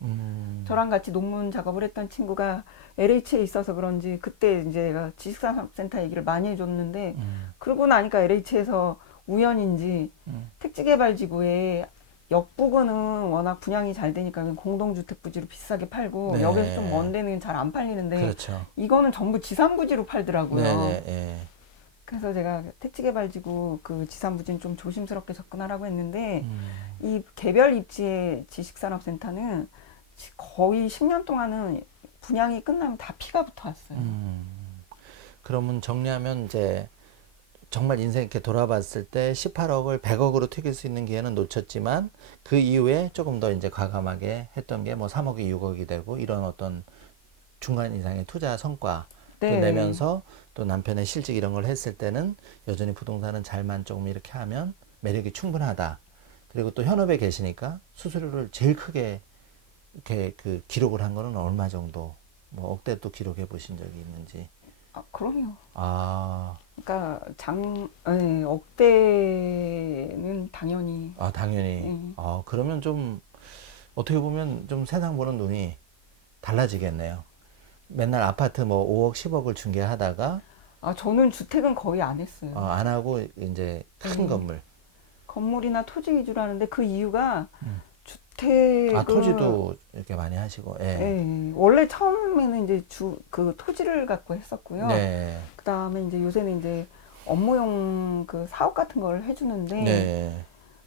저랑 같이 논문 작업을 했던 친구가 LH에 있어서 그런지 그때 이제 내가 지식산업센터 얘기를 많이 해줬는데 그러고 나니까 LH에서 우연인지 택지개발지구에 역 부근은 워낙 분양이 잘 되니까 공동주택 부지로 비싸게 팔고 네. 여기서 좀 먼 데는 잘 안 팔리는데 그렇죠. 이거는 전부 지상부지로 팔더라고요. 네네. 네. 그래서 제가 택지개발지구 그 지상부지는 좀 조심스럽게 접근하라고 했는데 이 개별 입지의 지식산업센터는 거의 10년 동안은 분양이 끝나면 다 피가 붙어 왔어요. 그러면 정리하면 이제 정말 인생 이렇게 돌아봤을 때 18억을 100억으로 튀길 수 있는 기회는 놓쳤지만 그 이후에 조금 더 이제 과감하게 했던 게 뭐 3억이 6억이 되고 이런 어떤 중간 이상의 투자 성과 네. 또 내면서 또 남편의 실직 이런 걸 했을 때는 여전히 부동산은 잘만 조금 이렇게 하면 매력이 충분하다. 그리고 또 현업에 계시니까 수수료를 제일 크게 이렇게 그 기록을 한 거는 얼마 정도? 뭐 억대 또 기록해 보신 적이 있는지. 아, 그럼요. 아, 그러니까 억대는 당연히. 당연히. 예. 그러면 좀 어떻게 보면 좀 세상 보는 눈이 달라지겠네요. 맨날 아파트 뭐 5억, 10억을 중개하다가 저는 주택은 거의 안 했어요. 안 하고 이제 큰 건물. 건물이나 토지 위주로 하는데 그 이유가 음. 주택을 토지도 이렇게 많이 하시고. 예. 예, 원래 처음에는 이제 그 토지를 갖고 했었고요. 네. 그다음에 이제 요새는 이제 업무용 그 사업 같은 걸 해주는데 네.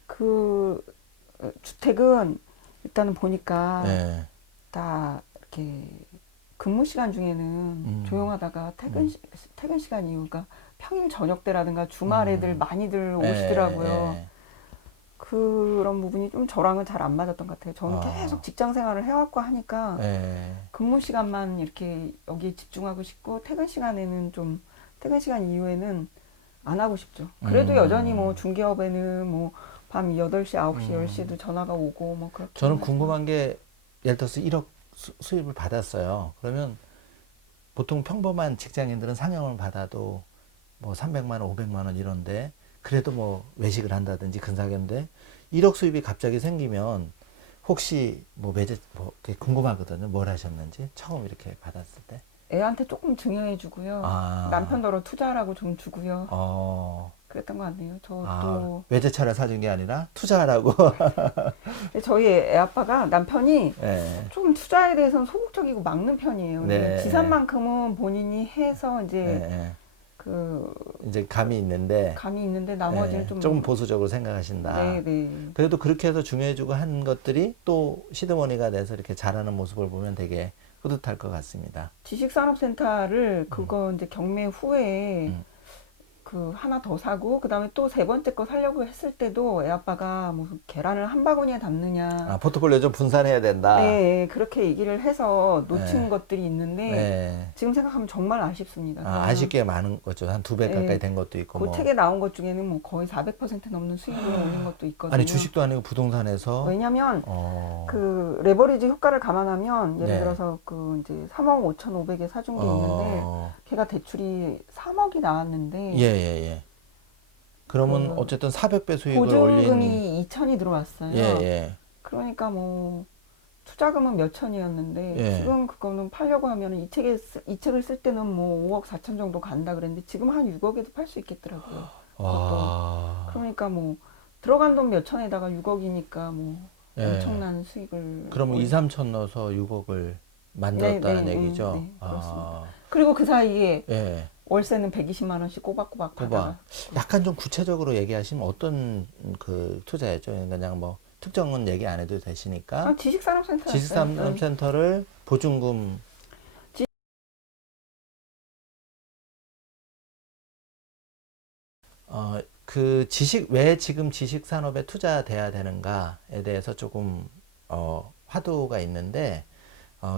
그 주택은 일단은 보니까 네. 다 이렇게 근무 시간 중에는 조용하다가 퇴근 시간 이후가 평일 저녁 때라든가 주말 애들 많이들 오시더라고요. 예. 그런 부분이 좀 저랑은 잘 안 맞았던 것 같아요. 저는 아. 계속 직장 생활을 해왔고 하니까 예. 근무 시간만 이렇게 여기에 집중하고 싶고 퇴근 시간 이후에는 안 하고 싶죠. 그래도 여전히 뭐 중개업에는 뭐 밤 8시, 9시, 10시에도 전화가 오고 뭐 그렇게. 저는 궁금한 게 예를 들어서 1억 수입을 받았어요. 그러면 보통 평범한 직장인들은 상여금을 받아도 뭐 300만 원, 500만 원 이런데 그래도 뭐 외식을 한다든지 근사견데 1억 수입이 갑자기 생기면 혹시 뭐 매제 뭐 그게 궁금하거든요. 뭘 하셨는지 처음 이렇게 받았을 때. 애한테 조금 증여해주고요. 아. 남편더러 투자하라고 좀 주고요. 어. 그랬던 것 같네요. 저도 외제차를 사준 게 아니라 투자하라고. 저희 애 아빠가 남편이 예. 조금 투자에 대해서는 소극적이고 막는 편이에요. 네. 지산만큼은 본인이 해서 이제 예. 그 이제 감이 있는데 감이 있는데 나머지는 좀 조금 보수적으로 생각하신다. 네, 네. 그래도 그렇게 해서 중요해주고 한 것들이 또 시드머니가 돼서 이렇게 잘하는 모습을 보면 되게 뿌듯할 것 같습니다. 지식산업센터를 그거 이제 경매 후에 그 하나 더 사고 그다음에 또 세 번째 거 사려고 했을 때도 애 아빠가 무슨 계란을 한 바구니에 담느냐. 포트폴리오 좀 분산해야 된다. 네, 그렇게 얘기를 해서 놓친 네. 것들이 있는데 네. 지금 생각하면 정말 아쉽습니다. 아쉽게 많은 거죠. 한 2배 네. 가까이 된 것도 있고. 그 뭐. 책에 나온 것 중에는 뭐 거의 400% 넘는 수익을 올린 것도 있거든요. 아니 주식도 아니고 부동산에서. 왜냐면 어. 그 레버리지 효과를 감안하면 예를 네. 들어서 그 이제 3억 5,500에 사준 게 있는데 걔가 대출이 3억이 나왔는데 예. 그러면 그 어쨌든 400배 수익을 올린. 보증금이 2천이 들어왔어요. 예. 그러니까 뭐 투자금은 몇 천이었는데 예. 지금 그거는 팔려고 하면 이 책을 쓸 때는 뭐 5억 4천 정도 간다 그랬는데 지금 한 6억에도 팔 수 있겠더라고요. 와. 그러니까 뭐 들어간 돈 몇 천에다가 6억이니까 뭐 예. 엄청난 수익을. 그러면 2, 3천 넣어서 6억을 만들었다는 얘기죠. 네, 그렇습니다. 그리고 그 사이에 예. 월세는 120만 원씩 꼬박꼬박 받아. 약간 좀 구체적으로 얘기하시면 어떤 그 투자였죠? 그러니까 그냥 뭐 특정은 얘기 안 해도 되시니까. 지식산업센터. 지식산업센터를 보증금. 그 왜 지금 지식산업에 투자돼야 되는가에 대해서 조금 화두가 있는데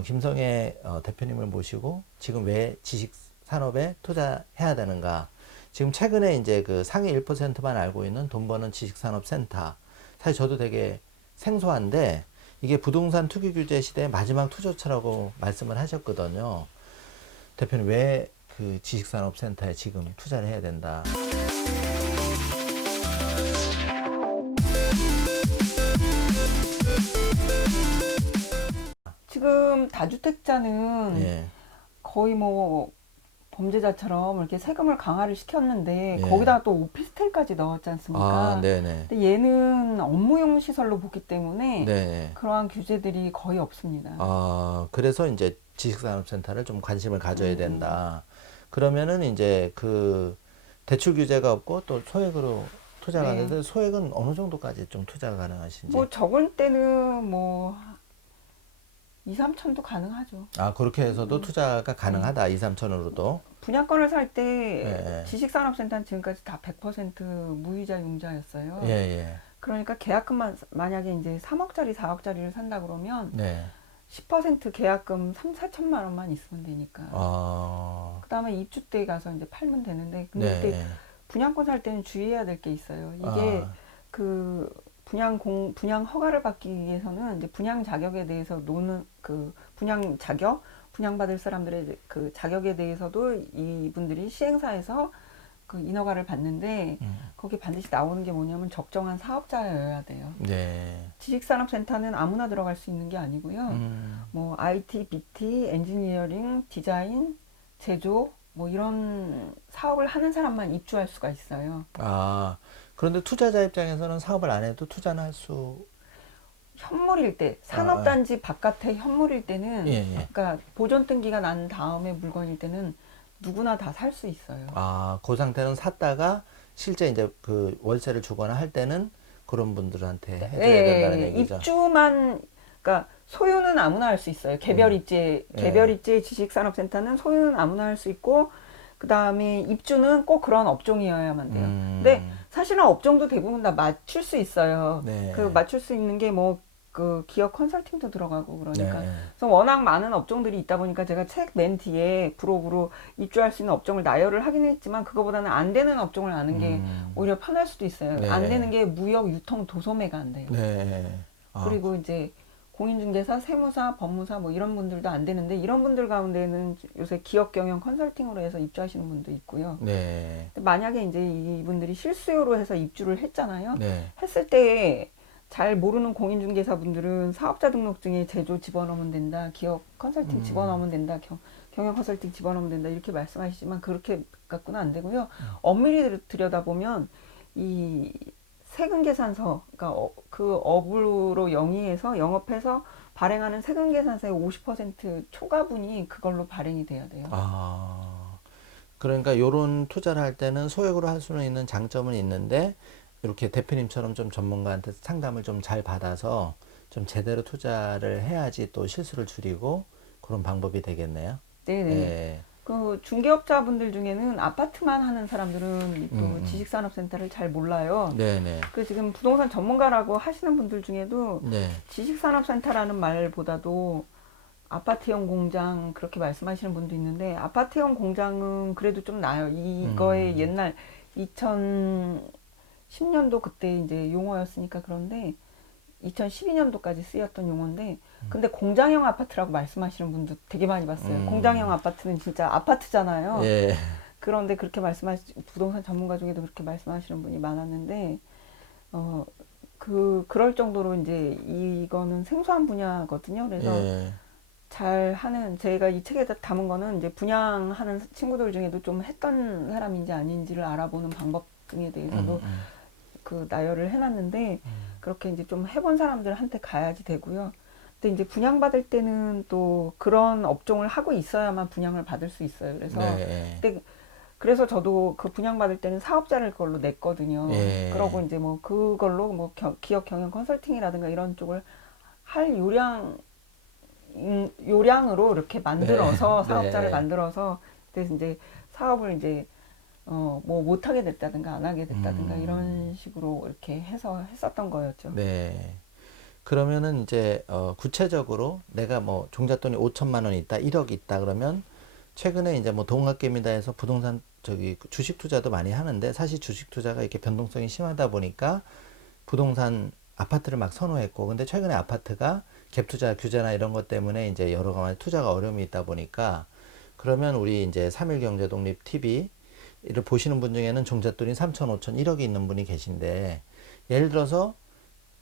김성애 대표님을 모시고 지금 왜 지식산업에 투자해야 되는가. 지금 최근에 이제 그 상위 1%만 알고 있는 돈 버는 지식산업센터. 사실 저도 되게 생소한데 이게 부동산 투기 규제 시대의 마지막 투조차라고 말씀을 하셨거든요. 대표님 왜 그 지식산업센터에 지금 투자를 해야 된다. 지금 다주택자는 예. 거의 뭐 범죄자처럼 이렇게 세금을 강화를 시켰는데 예. 거기다가 또 오피스텔까지 넣었지 않습니까? 네네. 근데 얘는 업무용 시설로 보기 때문에 네. 그러한 규제들이 거의 없습니다. 그래서 이제 지식산업센터를 좀 관심을 가져야 된다. 그러면은 이제 그 대출 규제가 없고 또 소액으로 투자가 네. 되는데 소액은 어느 정도까지 좀 투자가 가능하신지? 뭐 적을 때는 뭐 2, 3천도 가능하죠. 그렇게 해서도 투자가 가능하다. 2, 3천으로도. 분양권을 살 때 네. 지식산업센터는 지금까지 다 100% 무이자 융자였어요. 예. 그러니까 계약금만 만약에 이제 3억짜리, 4억짜리를 산다 그러면 네. 10% 계약금 3, 4천만 원만 있으면 되니까. 아, 그다음에 입주 때 가서 이제 팔면 되는데 근데 그때 네. 분양권 살 때는 주의해야 될 게 있어요. 이게 아, 그 분양 허가를 받기 위해서는 이제 분양 자격에 대해서 노는 그 분양 자격, 분양받을 사람들의 그 자격에 대해서도 이분들이 시행사에서 그 인허가를 받는데 거기 반드시 나오는 게 뭐냐면 적정한 사업자여야 돼요. 네. 지식산업센터는 아무나 들어갈 수 있는 게 아니고요. 뭐 IT, BT, 엔지니어링, 디자인, 제조 뭐 이런 사업을 하는 사람만 입주할 수가 있어요. 아, 그런데 투자자 입장에서는 사업을 안 해도 투자는 할 수, 현물일 때, 아, 아, 산업단지 바깥에 현물일 때는, 예, 예. 그러니까 보존 등기가 난 다음에 물건일 때는 누구나 다 살 수 있어요. 아, 그 상태는 샀다가 실제 이제 그 월세를 주거나 할 때는 그런 분들한테 해줘야 된다는 예, 얘기죠. 입주만, 그러니까 소유는 아무나 할 수 있어요. 개별 예. 입지 지식산업센터는 소유는 아무나 할 수 있고, 그 다음에 입주는 꼭 그런 업종이어야만 돼요. 근데 음, 사실은 업종도 대부분 다 맞출 수 있어요. 그 네. 맞출 수 있는 게 뭐, 그 기업 컨설팅도 들어가고 그러니까. 네. 그래서 워낙 많은 업종들이 있다 보니까 제가 책 맨 뒤에 부록으로 입주할 수 있는 업종을 나열을 하긴 했지만 그거보다는 안 되는 업종을 아는 게 오히려 편할 수도 있어요. 안 되는 네. 게 무역, 유통, 도소매가 안 돼요. 네. 아, 그리고 이제 공인중개사, 세무사, 법무사 뭐 이런 분들도 안 되는데 이런 분들 가운데는 요새 기업 경영 컨설팅으로 해서 입주하시는 분도 있고요. 네. 근데 만약에 이제 이분들이 실수요로 해서 입주를 했잖아요. 네. 했을 때 잘 모르는 공인중개사 분들은 사업자 등록증에 제조 집어넣으면 된다, 기업 컨설팅 집어넣으면 된다, 경영 컨설팅 집어넣으면 된다 이렇게 말씀하시지만 그렇게 갖고는 안 되고요. 엄밀히 들여다보면 이 세금계산서, 그러니까 그 업으로 영위해서 영업해서 발행하는 세금계산서의 50% 초과분이 그걸로 발행이 돼야 돼요. 아, 그러니까 요런 투자를 할 때는 소액으로 할 수는 있는 장점은 있는데 이렇게 대표님처럼 좀 전문가한테 상담을 좀 잘 받아서 좀 제대로 투자를 해야지 또 실수를 줄이고 그런 방법이 되겠네요. 네네. 예. 그 중개업자분들 중에는 아파트만 하는 사람들은 또 지식산업센터를 잘 몰라요. 네네. 그 지금 부동산 전문가라고 하시는 분들 중에도 네. 지식산업센터라는 말보다도 아파트형 공장 그렇게 말씀하시는 분도 있는데 아파트형 공장은 그래도 좀 나아요. 이거의 옛날 2010년도 그때 이제 용어였으니까 그런데 2012년도까지 쓰였던 용어인데 근데 공장형 아파트라고 말씀하시는 분도 되게 많이 봤어요. 공장형 아파트는 진짜 아파트잖아요. 예. 그런데 그렇게 부동산 전문가 중에도 그렇게 말씀하시는 분이 많았는데 그럴 정도로 이제 이거는 생소한 분야거든요. 그래서 예. 잘 하는 제가 이 책에 담은 거는 이제 분양하는 친구들 중에도 좀 했던 사람인지 아닌지를 알아보는 방법 등에 대해서도 그 나열을 해놨는데 그렇게 이제 좀 해본 사람들한테 가야지 되고요. 근데 이제 분양받을 때는 또 그런 업종을 하고 있어야만 분양을 받을 수 있어요. 그래서 네. 근데 그래서 저도 그 분양받을 때는 사업자를 그걸로 냈거든요. 예. 그러고 이제 뭐 그걸로 뭐 기업 경영 컨설팅이라든가 이런 쪽을 할 요량으로 이렇게 만들어서 네. 사업자를 네. 만들어서 그래서 이제 사업을 이제 뭐 못하게 됐다든가 안 하게 됐다든가 이런 식으로 이렇게 해서 했었던 거였죠. 네. 그러면은 이제 구체적으로 내가 뭐 종잣돈이 5천만 원 있다, 1억 있다 그러면 최근에 이제 뭐 동학개미다 해서 부동산 저기 주식 투자도 많이 하는데 사실 주식 투자가 이렇게 변동성이 심하다 보니까 부동산 아파트를 막 선호했고 근데 최근에 아파트가 갭 투자 규제나 이런 것 때문에 이제 여러 가지 투자가 어려움이 있다 보니까 그러면 우리 이제 3일 경제 독립 TV를 보시는 분 중에는 종잣돈이 3천, 5천, 1억이 있는 분이 계신데 예를 들어서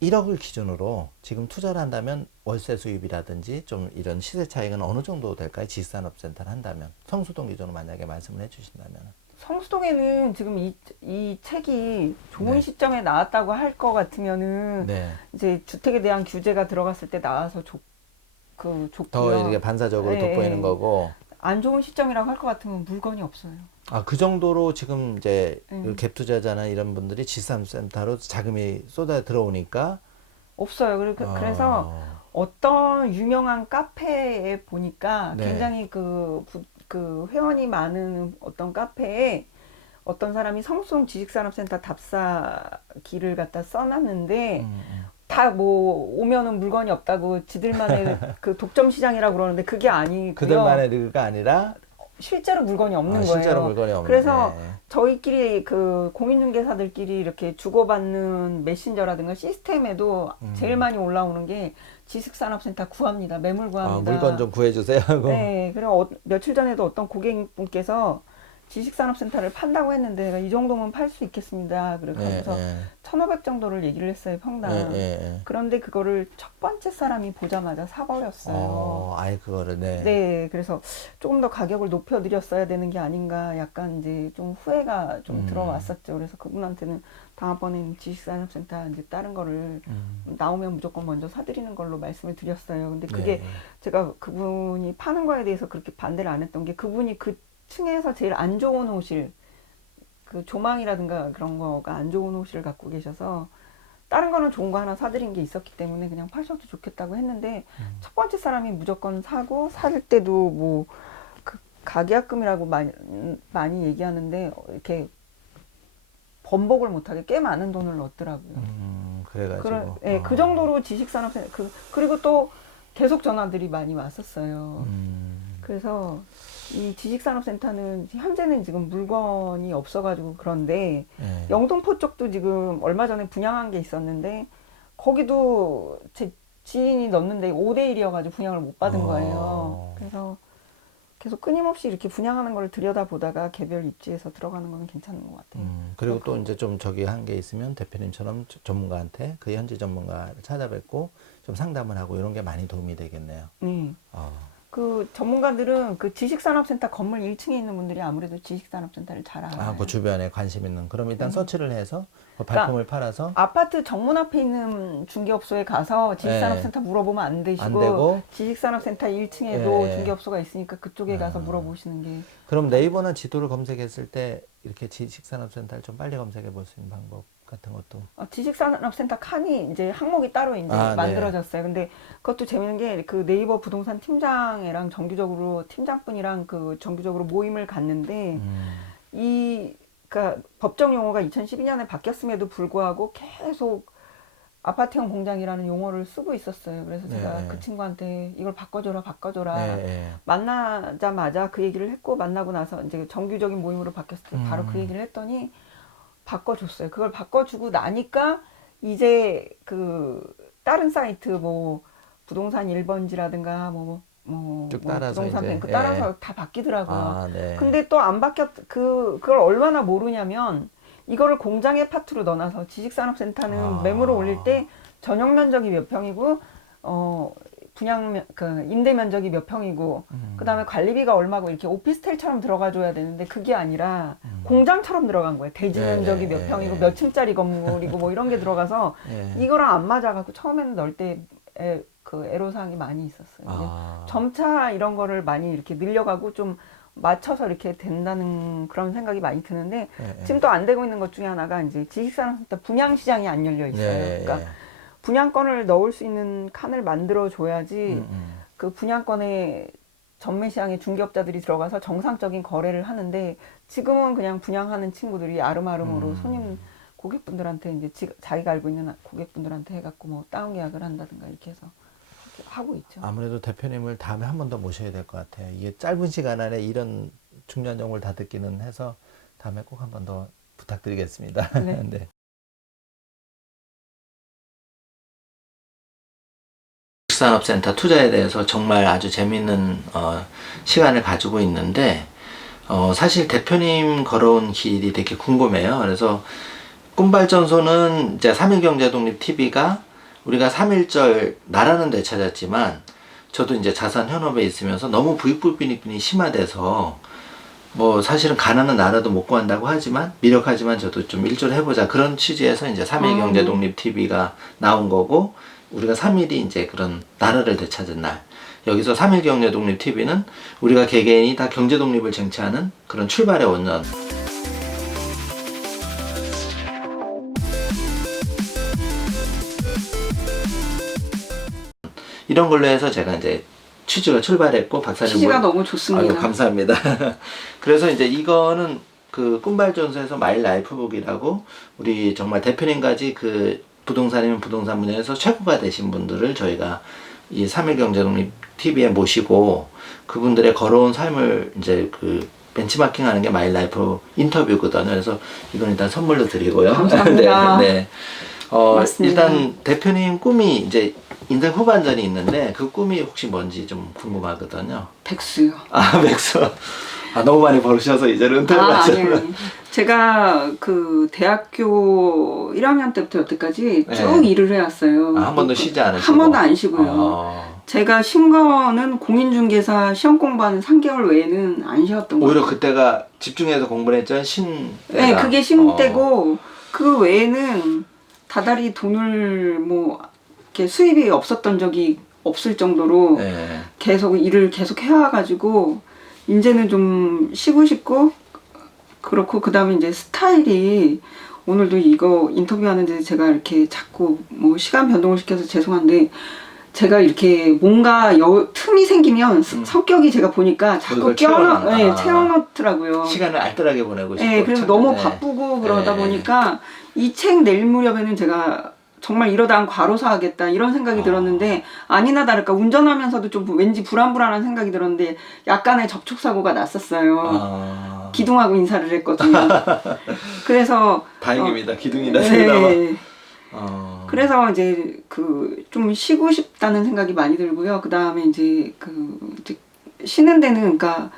1억을 기준으로 지금 투자를 한다면 월세 수입이라든지 좀 이런 시세 차익은 어느 정도 될까요? 지식산업센터를 한다면 성수동 기준으로 만약에 말씀을 해주신다면 성수동에는 지금 이 책이 좋은 네. 시점에 나왔다고 할 것 같으면은 네. 이제 주택에 대한 규제가 들어갔을 때 나와서 더 좋고요. 이렇게 반사적으로 예, 돋보이는 예. 거고 안 좋은 시점이라고 할 것 같으면 물건이 없어요. 아, 그 정도로 지금 이제 예. 갭 투자자나 이런 분들이 지산센터로 자금이 쏟아 들어오니까 없어요. 그래서 어떤 유명한 카페에 보니까 네. 굉장히 그 회원이 많은 어떤 카페에 어떤 사람이 성수동 지식산업센터 답사기를 갖다 써놨는데 다 뭐 오면은 물건이 없다고 지들만의 그 독점 시장이라고 그러는데 그게 아니고요. 그들만의 리그가 아니라 실제로 물건이 없는 거예요. 실제로 물건이 없는. 그래서 네. 저희끼리 그 공인중개사들끼리 이렇게 주고받는 메신저라든가 시스템에도 제일 많이 올라오는 게 지식산업센터 구합니다. 매물 구합니다. 물건 좀 구해주세요 하고. 네, 그리고 며칠 전에도 어떤 고객분께서 지식산업센터를 판다고 했는데 내가 이 정도면 팔 수 있겠습니다. 그래서 1,500 정도를 얘기를 했어요, 평당. 그런데 그거를 첫 번째 사람이 보자마자 사버렸어요. 아예 그거를, 네. 네, 그래서 조금 더 가격을 높여드렸어야 되는 게 아닌가 약간 이제 좀 후회가 좀 들어왔었죠. 그래서 그분한테는 다음번에는 지식산업센터 이제 다른 거를 나오면 무조건 먼저 사드리는 걸로 말씀을 드렸어요. 근데 그게 제가 그분이 파는 거에 대해서 그렇게 반대를 안 했던 게 그분이 그 층에서 제일 안 좋은 호실, 그 조망이라든가 그런 거가 안 좋은 호실을 갖고 계셔서 다른 거는 좋은 거 하나 사드린 게 있었기 때문에 그냥 파셔도 좋겠다고 했는데 첫 번째 사람이 무조건 사고 살 때도 뭐 그 가계약금이라고 많이 얘기하는데 이렇게 번복을 못하게 꽤 많은 돈을 넣었더라고요. 그래가지고. 그 정도로 지식산업센터 그리고 또 계속 전화들이 많이 왔었어요. 그래서 이 지식산업센터는 현재는 지금 물건이 없어가지고 그런데 영등포 쪽도 지금 얼마 전에 분양한 게 있었는데 거기도 제 지인이 넣었는데 5대1이어가지고 분양을 못 받은 거예요. 그래서 계속 끊임없이 이렇게 분양하는 걸 들여다보다가 개별 입지에서 들어가는 거는 괜찮은 것 같아요. 그리고 또 이제 좀 저기 한 게 있으면 대표님처럼 전문가한테 그 현지 전문가를 찾아뵙고 좀 상담을 하고 이런 게 많이 도움이 되겠네요. 그 전문가들은 그 지식산업센터 건물 1층에 있는 분들이 아무래도 지식산업센터를 잘 알아요. 그 주변에 관심 있는. 그럼 일단 서치를 해서 그 발품을 팔아서 아파트 정문 앞에 있는 중개업소에 가서 지식산업센터 물어보면 안 되시고 안 되고 지식산업센터 1층에도 중개업소가 있으니까 그쪽에 가서 물어보시는 게. 그럼 네이버나 지도를 검색했을 때 이렇게 지식산업센터를 좀 빨리 검색해 볼 수 있는 방법 같은 것도. 지식산업센터 칸이 이제 항목이 따로 이제 만들어졌어요. 근데 그것도 재밌는 게 그 네이버 부동산 팀장이랑 정기적으로 팀장분이랑 그 정기적으로 모임을 갖는데 그러니까 법정 용어가 2012년에 바뀌었음에도 불구하고 계속 아파트형 공장이라는 용어를 쓰고 있었어요. 그래서 제가 그 친구한테 이걸 바꿔줘라. 만나자마자 그 얘기를 했고 만나고 나서 이제 정규적인 모임으로 바뀌었을 때 바로 그 얘기를 했더니 바꿔줬어요. 그걸 바꿔주고 나니까 이제 그 다른 사이트 뭐 부동산 1번지라든가 쭉 따라서 부동산 이제, 뱅크 따라서 다 바뀌더라고요. 네. 근데 또 안 그걸 얼마나 모르냐면 이거를 공장의 파트로 넣어놔서 지식산업센터는 매물을 올릴 때 전용 면적이 몇 평이고 임대 면적이 몇 평이고 그다음에 관리비가 얼마고 이렇게 오피스텔처럼 들어가줘야 되는데 그게 아니라 공장처럼 들어간 거예요. 대지 면적이 몇 평이고 몇 층짜리 건물이고 뭐 이런 게 들어가서 이거랑 안 맞아갖고 처음에는 넣을 때 그 애로사항이 많이 있었어요. 점차 이런 거를 많이 이렇게 늘려가고 좀 맞춰서 이렇게 된다는 그런 생각이 많이 드는데 지금 또 안 되고 있는 것 중에 하나가 이제 지식산업센터 분양 시장이 안 열려 있어요. 그러니까 분양권을 넣을 수 있는 칸을 만들어 줘야지 그 분양권에 전매 시장에 중개업자들이 들어가서 정상적인 거래를 하는데 지금은 그냥 분양하는 친구들이 아름아름으로 고객분들한테 이제 자기가 알고 있는 고객분들한테 해갖고 뭐 다운 계약을 한다든가 이렇게 해서 하고 있죠. 아무래도 대표님을 다음에 한 번 더 모셔야 될 것 같아요. 이게 짧은 시간 안에 이런 중요한 정보를 다 듣기는 해서 다음에 꼭 한 번 더 부탁드리겠습니다. 네. 산업센터 투자에 대해서 정말 아주 재미있는 시간을 가지고 있는데 사실 대표님 걸어온 길이 되게 궁금해요. 그래서 꿈발전소는 이제 3.1경제독립TV가 우리가 3.1절 나라는 되찾았지만 저도 이제 자산 현업에 있으면서 너무 부익부빈이 심화돼서 뭐 사실은 가난한 나라도 못 구한다고 하지만 미력하지만 저도 좀 일조를 해보자 그런 취지에서 이제 3.1경제독립TV가 나온 거고 우리가 3.1이 이제 그런 나라를 되찾은 날 여기서 3.1경제독립TV는 우리가 개개인이 다 경제독립을 쟁취하는 그런 출발의 원전 이런 걸로 해서 제가 이제 취지가 출발했고 박사님 취지가 너무 좋습니다. 아유, 감사합니다. 그래서 이제 이거는 그 꿈발전소에서 마일 라이프북이라고 우리 정말 대표님까지 그 부동산이면 부동산 분야에서 최고가 되신 분들을 저희가 이 3일 경제독립 TV에 모시고 그분들의 걸어온 삶을 이제 그 벤치마킹 하는 게 마이라이프 인터뷰거든요. 그래서 이건 일단 선물로 드리고요. 감사합니다. 네, 네. 맞습니다. 일단 대표님 꿈이 이제 인생 후반전이 있는데 그 꿈이 혹시 뭔지 좀 궁금하거든요. 백수요. 아, 백수. 아, 너무 많이 벌으셔서 이제는 은퇴를 하셨나? 아니요. 제가 그 대학교 1학년 때부터 여태까지 네. 쭉 일을 해왔어요. 아, 한 번도 쉬지 않으시고? 한 번도 안 쉬고요. 어, 제가 쉰 거는 공인중개사 시험 공부하는 3개월 외에는 안 쉬었던 거예요. 오히려 그때가 집중해서 공부를 했죠? 네, 그게 신 때고 그 외에는 다달이 돈을 뭐 이렇게 수입이 없었던 적이 없을 정도로 네. 계속 일을 계속 해와가지고 이제는 좀 쉬고 싶고 그렇고 그 다음에 이제 스타일이 오늘도 이거 인터뷰하는데 제가 이렇게 자꾸 뭐 시간 변동을 시켜서 죄송한데 제가 이렇게 뭔가 틈이 생기면 성격이 제가 보니까 자꾸 채워넣더라고요. 시간을 알뜰하게 보내고 싶고. 네, 그래서 너무 바쁘고 그러다 보니까 이 책 낼 무렵에는 제가 정말 이러다 과로사 하겠다 이런 생각이 들었는데 아니나 다를까 운전하면서도 좀 왠지 불안불안한 생각이 들었는데 약간의 접촉사고가 났었어요. 기둥하고 인사를 했거든요. 그래서 다행입니다. 기둥이 네. 났습니다만. 그래서 이제 그 좀 쉬고 싶다는 생각이 많이 들고요. 그 다음에 이제 이제 쉬는 데는 그러니까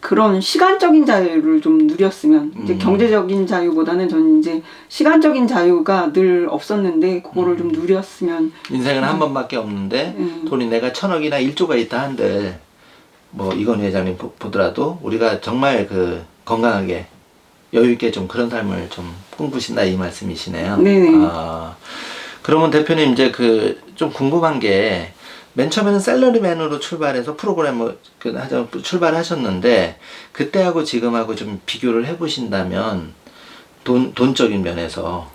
그런 시간적인 자유를 좀 누렸으면 이제 경제적인 자유보다는 저는 이제 시간적인 자유가 늘 없었는데 그거를 좀 누렸으면 인생은 한 번밖에 없는데 돈이 내가 1,000억이나 1조가 있다 한들 뭐 이건 회장님 보더라도 우리가 정말 그 건강하게 여유 있게 좀 그런 삶을 좀 꿈꾸신다 이 말씀이시네요. 네. 그러면 대표님 이제 그 좀 궁금한 게 맨 처음에는 셀러리맨으로 출발해서 프로그램을 출발하셨는데 그때하고 지금하고 좀 비교를 해보신다면 돈적인 면에서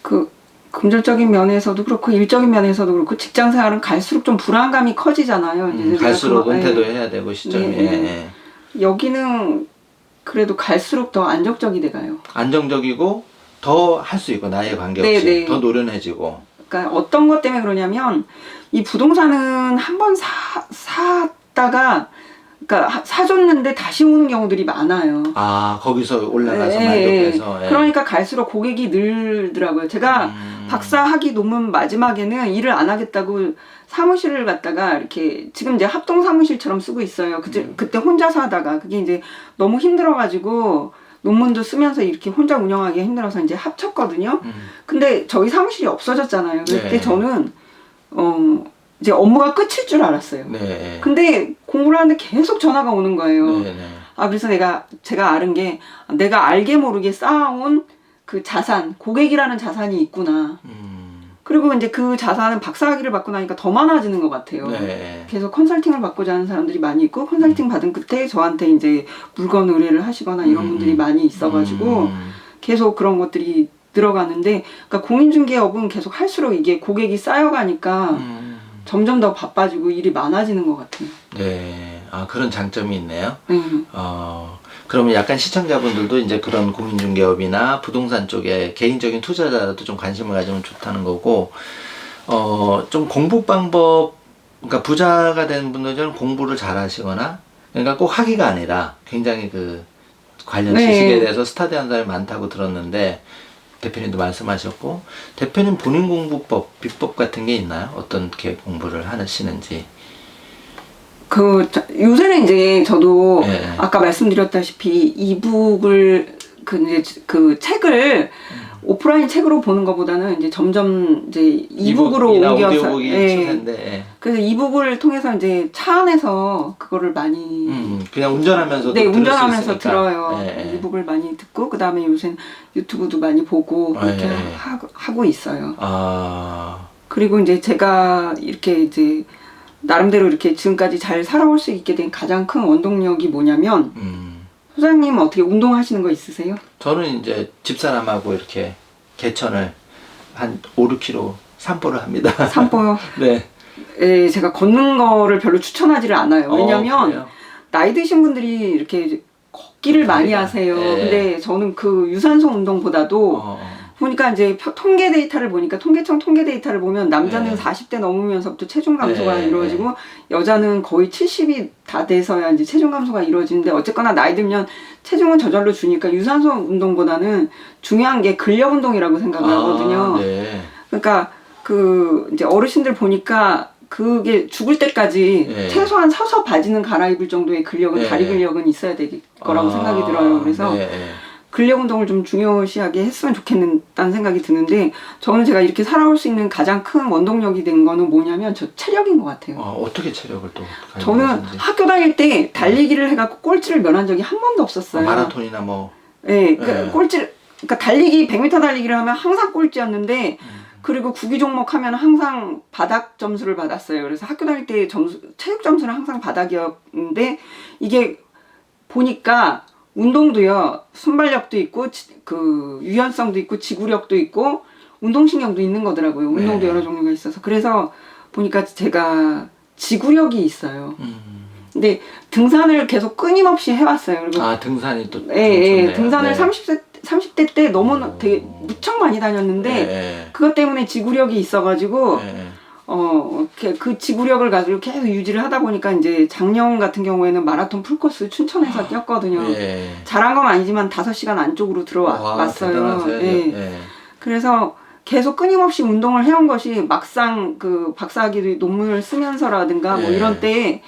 그 금전적인 면에서도 그렇고 일적인 면에서도 그렇고 직장 생활은 갈수록 좀 불안감이 커지잖아요. 이제 갈수록 은퇴도 해야 되고 시점이 네. 여기는 그래도 갈수록 더 안정적이 돼가요. 안정적이고 더 할 수 있고 나이에 관계없이 네. 더 노련해지고. 그러니까 어떤 것 때문에 그러냐면 이 부동산은 한번 샀다가 그러니까 사줬는데 다시 오는 경우들이 많아요. 아, 거기서 올라가서 만족해서. 그러니까 갈수록 고객이 늘더라고요. 제가 박사학위 논문 마지막에는 일을 안 하겠다고 사무실을 갖다가 이렇게 지금 이제 합동 사무실처럼 쓰고 있어요. 그때 혼자서 하다가 그게 이제 너무 힘들어가지고 논문도 쓰면서 이렇게 혼자 운영하기 힘들어서 이제 합쳤거든요. 근데 저희 사무실이 없어졌잖아요. 그때 저는 이제 업무가 끝일 줄 알았어요. 네. 근데 공부를 하는데 계속 전화가 오는 거예요. 네. 그래서 제가 알은 게 내가 알게 모르게 쌓아온 그 자산, 고객이라는 자산이 있구나. 그리고 이제 그 자산은 박사학위를 받고 나니까 더 많아지는 것 같아요. 네. 계속 컨설팅을 받고자 하는 사람들이 많이 있고 컨설팅 받은 끝에 저한테 이제 물건 의뢰를 하시거나 이런 분들이 많이 있어가지고 계속 그런 것들이 늘어가는데 그러니까 공인중개업은 계속 할수록 이게 고객이 쌓여가니까 점점 더 바빠지고 일이 많아지는 것 같아요. 네. 아, 그런 장점이 있네요. 그러면 약간 시청자분들도 이제 그런 공인중개업이나 부동산 쪽에 개인적인 투자자라도 좀 관심을 가지면 좋다는 거고, 좀 공부 방법, 그러니까 부자가 된 분들은 공부를 잘 하시거나, 그러니까 꼭 학위가 아니라 굉장히 그 관련 지식에 대해서 스타디한 사람이 많다고 들었는데, 대표님도 말씀하셨고, 대표님 본인 공부법, 비법 같은 게 있나요? 어떻게 공부를 하시는지. 요새는 이제 저도 네. 아까 말씀드렸다시피 이북을 그 책을 오프라인 책으로 보는 것보다는 이제 점점 이제 이북으로 옮겨서 그래서 이북을 통해서 이제 차 안에서 그거를 많이 그냥 운전하면서도 운전하면서 들어요. 이북을 많이 듣고 그 다음에 요새는 유튜브도 많이 보고 그렇게 하고 있어요. 그리고 이제 제가 이렇게 이제 나름대로 이렇게 지금까지 잘 살아올 수 있게 된 가장 큰 원동력이 뭐냐면 소장님 어떻게 운동하시는 거 있으세요? 저는 이제 집사람하고 이렇게 개천을 한 5, 6km 산보를 합니다. 산보요? 네. 예, 제가 걷는 거를 별로 추천하지를 않아요. 왜냐면 나이 드신 분들이 이렇게 걷기를 많이 하세요. 근데 저는 그 유산소 운동보다도 보니까 이제 통계 데이터를 보니까 통계청 통계 데이터를 보면 남자는 네. 40대 넘으면서부터 체중 감소가 네. 이루어지고 여자는 거의 70이 다 돼서야 이제 체중 감소가 이루어지는데 어쨌거나 나이 들면 체중은 저절로 주니까 유산소 운동보다는 중요한 게 근력 운동이라고 생각을 하거든요. 네. 그러니까 그 이제 어르신들 보니까 그게 죽을 때까지 네. 최소한 서서 바지는 갈아입을 정도의 근력은 네. 다리 근력은 있어야 될 거라고 생각이 들어요. 그래서 네. 근력 운동을 좀 중요시하게 했으면 좋겠다는 생각이 드는데 저는 제가 이렇게 살아올 수 있는 가장 큰 원동력이 된 거는 뭐냐면 저 체력인 것 같아요. 어떻게 체력을 또 저는 가지고 학교 다닐 때 달리기를 해갖고 꼴찌를 면한 적이 한 번도 없었어요. 마라톤이나 뭐 네, 네. 그러니까 달리기 100m 달리기를 하면 항상 꼴찌였는데 그리고 구기 종목 하면 항상 바닥 점수를 받았어요. 그래서 학교 다닐 때 체육 점수는 항상 바닥이었는데 이게 보니까 운동도요 순발력도 있고 그 유연성도 있고 지구력도 있고 운동신경도 있는 거더라고요. 운동도 네. 여러 종류가 있어서 그래서 보니까 제가 지구력이 있어요. 근데 등산을 계속 끊임없이 해왔어요. 그리고 등산이 또 예, 좋네요. 등산을 네. 30대 때 너무 되게 무척 많이 다녔는데 네. 그것 때문에 지구력이 있어가지고 네. 그 지구력을 가지고 계속 유지를 하다 보니까 이제 작년 같은 경우에는 마라톤 풀코스 춘천에서 뛰었거든요. 네. 잘한 건 아니지만 5시간 안쪽으로 들어왔어요. 대단하세요. 예. 네. 그래서 계속 끊임없이 운동을 해온 것이 막상 그 박사학위 논문을 쓰면서라든가 뭐 예. 이런 때에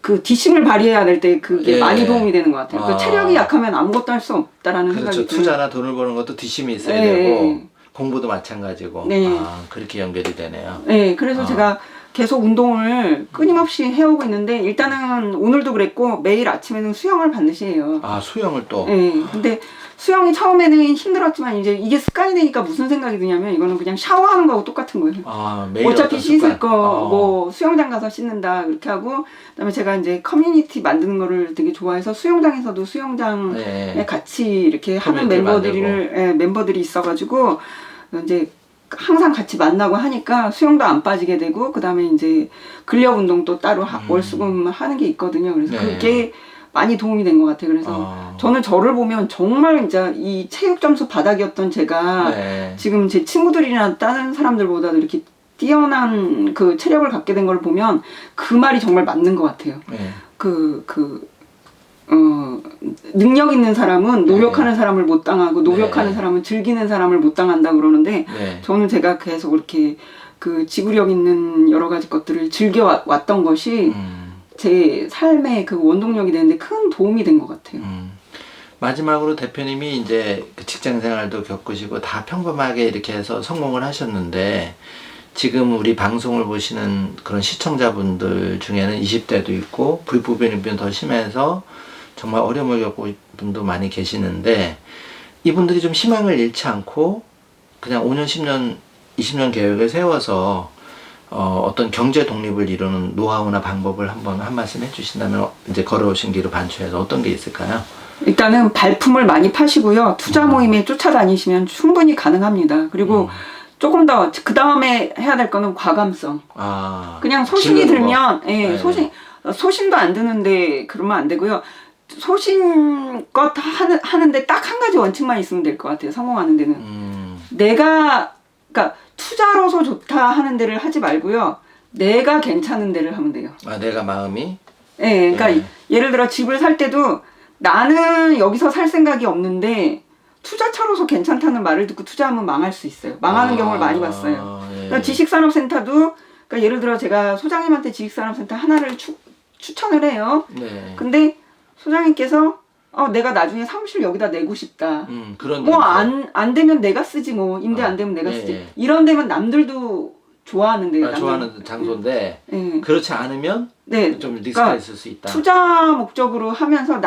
그 뒷심을 발휘해야 될 때 그게 예. 많이 도움이 되는 것 같아요. 그 아. 체력이 약하면 아무것도 할 수 없다라는 그렇죠. 생각이 들어요. 투자나 돈을 버는 것도 뒷심이 있어야 네. 되고 공부도 마찬가지고 네. 그렇게 연결이 되네요. 네, 그래서 제가 계속 운동을 끊임없이 해오고 있는데 일단은 오늘도 그랬고 매일 아침에는 수영을 반드시 해요. 수영을 또 네, 근데 수영이 처음에는 힘들었지만 이제 이게 습관이 되니까 무슨 생각이 드냐면 이거는 그냥 샤워하는 거하고 똑같은 거예요. 매일 어차피 어떤 씻을 습관? 거 뭐 수영장 가서 씻는다 그렇게 하고 그다음에 제가 이제 커뮤니티 만드는 거를 되게 좋아해서 수영장에서도 수영장에 네. 같이 이렇게 하는 커뮤니티 멤버들이 있어가지고 이제 항상 같이 만나고 하니까 수영도 안 빠지게 되고 그다음에 이제 근력 운동도 따로 월수금 하는 게 있거든요. 그래서 네. 그게 많이 도움이 된 것 같아요. 그래서 저는 저를 보면 정말 이제 이 체육 점수 바닥이었던 제가 네. 지금 제 친구들이나 다른 사람들보다도 이렇게 뛰어난 그 체력을 갖게 된 걸 보면 그 말이 정말 맞는 것 같아요. 네. 능력 있는 사람은 노력하는 사람을 못 당하고 노력하는 사람은 즐기는 사람을 못 당한다 그러는데 저는 제가 계속 이렇게 그 지구력 있는 여러 가지 것들을 즐겨 왔던 것이 제 삶의 그 원동력이 되는데 큰 도움이 된 것 같아요. 마지막으로 대표님이 이제 그 직장 생활도 겪으시고 다 평범하게 이렇게 해서 성공을 하셨는데 지금 우리 방송을 보시는 그런 시청자분들 중에는 20대도 있고 불법변이변 더 심해서 정말 어려움을 겪고 있는 분도 많이 계시는데 이분들이 좀 희망을 잃지 않고 그냥 5년, 10년, 20년 계획을 세워서 어떤 경제 독립을 이루는 노하우나 방법을 한 말씀 해주신다면 이제 걸어오신 길을 반추해서 어떤 게 있을까요? 일단은 발품을 많이 파시고요. 투자 모임에 쫓아다니시면 충분히 가능합니다. 그리고 조금 더 그 다음에 해야 될 거는 과감성. 그냥 소신이 들면, 소신도 안 드는데 그러면 안 되고요. 소신껏 하는데 딱 한 가지 원칙만 있으면 될 것 같아요. 성공하는 데는. 그러니까 투자로서 좋다 하는 데를 하지 말고요. 내가 괜찮은 데를 하면 돼요. 내가 마음이? 네, 그러니까 예를 들어 집을 살 때도 나는 여기서 살 생각이 없는데 투자처로서 괜찮다는 말을 듣고 투자하면 망할 수 있어요. 망하는 경우를 많이 봤어요. 그러니까 지식산업센터도 그러니까 예를 들어 제가 소장님한테 지식산업센터 하나를 추천을 해요. 근데 소장님께서 내가 나중에 사무실 여기다 내고 싶다. 그런 뭐 안 되면 내가 쓰지 뭐 임대 안 되면 내가 쓰지. 이런 데면 남들도 좋아하는데요. 좋아하는 장소인데 그렇지 않으면 좀 리스크가 그러니까 있을 수 있다. 투자 목적으로 하면서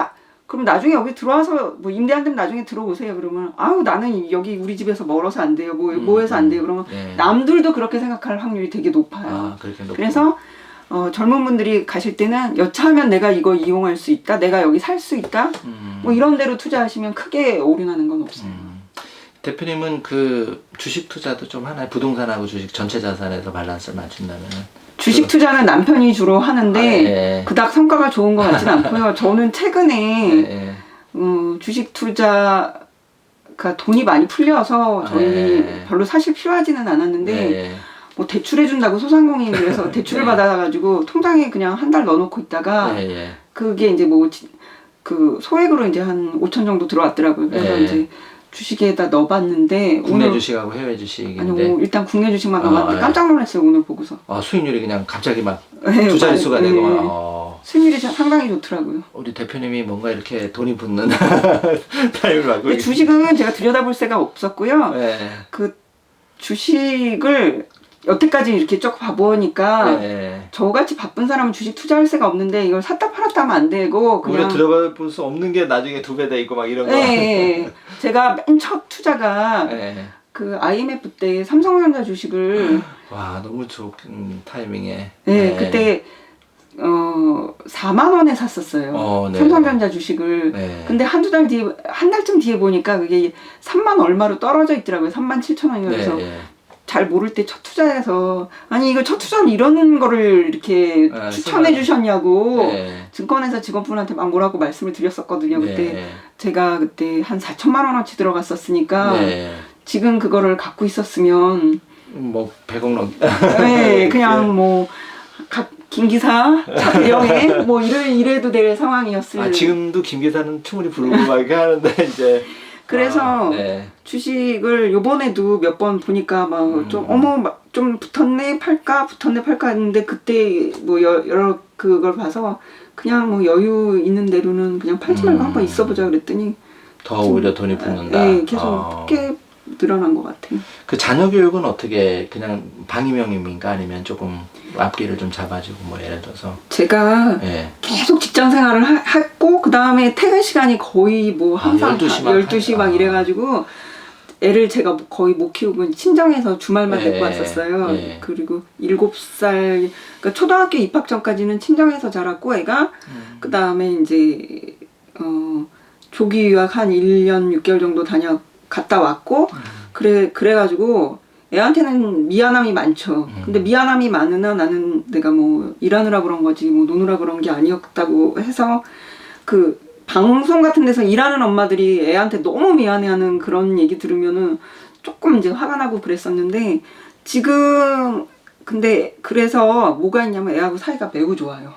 그럼 나중에 여기 들어와서 뭐 임대 안 되면 나중에 들어오세요. 그러면 나는 여기 우리 집에서 멀어서 안 돼요. 뭐 해서 안 돼요. 그러면 남들도 그렇게 생각할 확률이 되게 높아요. 그래서 젊은 분들이 가실 때는 여차하면 내가 이거 이용할 수 있다. 내가 여기 살 수 있다. 뭐 이런 데로 투자하시면 크게 오류나는 건 없어요. 대표님은 그 주식 투자도 좀 하나요? 부동산하고 주식 전체 자산에서 밸런스를 맞춘다면 주식 투자는 남편이 주로 하는데 그닥 성과가 좋은 것 같진 않고요. 저는 최근에 주식 투자 그러니까 돈이 많이 풀려서 저희 네. 별로 사실 필요하지는 않았는데 네. 뭐 대출해준다고 소상공인이 그래서 대출을 네. 받아가지고 통장에 그냥 한 달 넣어놓고 있다가 네. 그게 이제 뭐 그 소액으로 이제 한 5천 정도 들어왔더라고요. 그래서 네. 이제 주식에다 넣어봤는데 국내 오늘 주식하고 해외 주식인데 아니 일단 국내 주식만 아, 넣어봤는데 네. 깜짝 놀랐어요. 오늘 보고서. 수익률이 그냥 갑자기 막 네, 두 자릿수가 네, 되고 네. 수익률이 상당히 좋더라고요. 우리 대표님이 뭔가 이렇게 돈이 붙는 타임을 갖고 근데 주식은 제가 들여다볼 새가 없었고요. 네. 그 주식을 여태까지 이렇게 쭉 봐보니까 네. 저같이 바쁜 사람은 주식 투자할 새가 없는데 이걸 샀다 팔았다 하면 안 되고 우리가 그냥 들어볼 수 없는 게 나중에 2배 돼 있고 막 이런 거. 네, 제가 맨 첫 투자가 네. 그 IMF 때 삼성전자 주식을 와 너무 좋은 타이밍에. 네, 그때 4만 원에 샀었어요. 네. 삼성전자 주식을. 네. 근데 한두 달 뒤에 한 달쯤 뒤에 보니까 그게 3만 얼마로 떨어져 있더라고요. 3만 7천 원이요. 그래서 네. 잘 모를 때 첫 투자해서 아니 이거 첫 투자는 이런 거를 이렇게 추천해 주셨냐고 네. 증권회사 직원분한테 막 뭐라고 말씀을 드렸었거든요. 그때 네. 제가 그때 한 4천만 원어치 들어갔었으니까 네. 지금 그거를 갖고 있었으면 뭐 100억 넘. 네, 그냥 뭐 김기사 여행 뭐 이래도 될 상황이었을. 지금도 김 기사는 충분히 부르고 막 이렇게 하는데 이제. 그래서 네. 주식을 요번에도 몇 번 보니까 막 좀 좀 붙었네 팔까 했는데 그때 뭐 여러 그걸 봐서 그냥 뭐 여유 있는 대로는 그냥 팔지 말고 한번 있어보자 그랬더니 더 오히려 돈이 붙는다. 네, 계속 꽤 늘어난 것 같아요. 그 자녀 교육은 어떻게 그냥 방임형입니까? 아니면 조금 앞길을 좀 잡아주고 뭐 예를 들어서 제가 네. 계속 직장 생활을 했고 그 다음에 퇴근 시간이 거의 뭐 항상 12시 막 이래가지고 애를 제가 거의 못 키우고 친정에서 주말만 데리고 왔었어요. 그리고 7살 그러니까 초등학교 입학 전까지는 친정에서 자랐고 애가 그 다음에 이제 조기 유학 한 1년 6개월 정도 갔다 왔고 그래가지고 애한테는 미안함이 많죠. 근데 미안함이 많으나 나는 내가 뭐 일하느라 그런 거지 뭐 노느라 그런 게 아니었다고 해서 그 방송 같은 데서 일하는 엄마들이 애한테 너무 미안해하는 그런 얘기 들으면은 조금 이제 화가 나고 그랬었는데 지금 근데 그래서 뭐가 있냐면 애하고 사이가 매우 좋아요.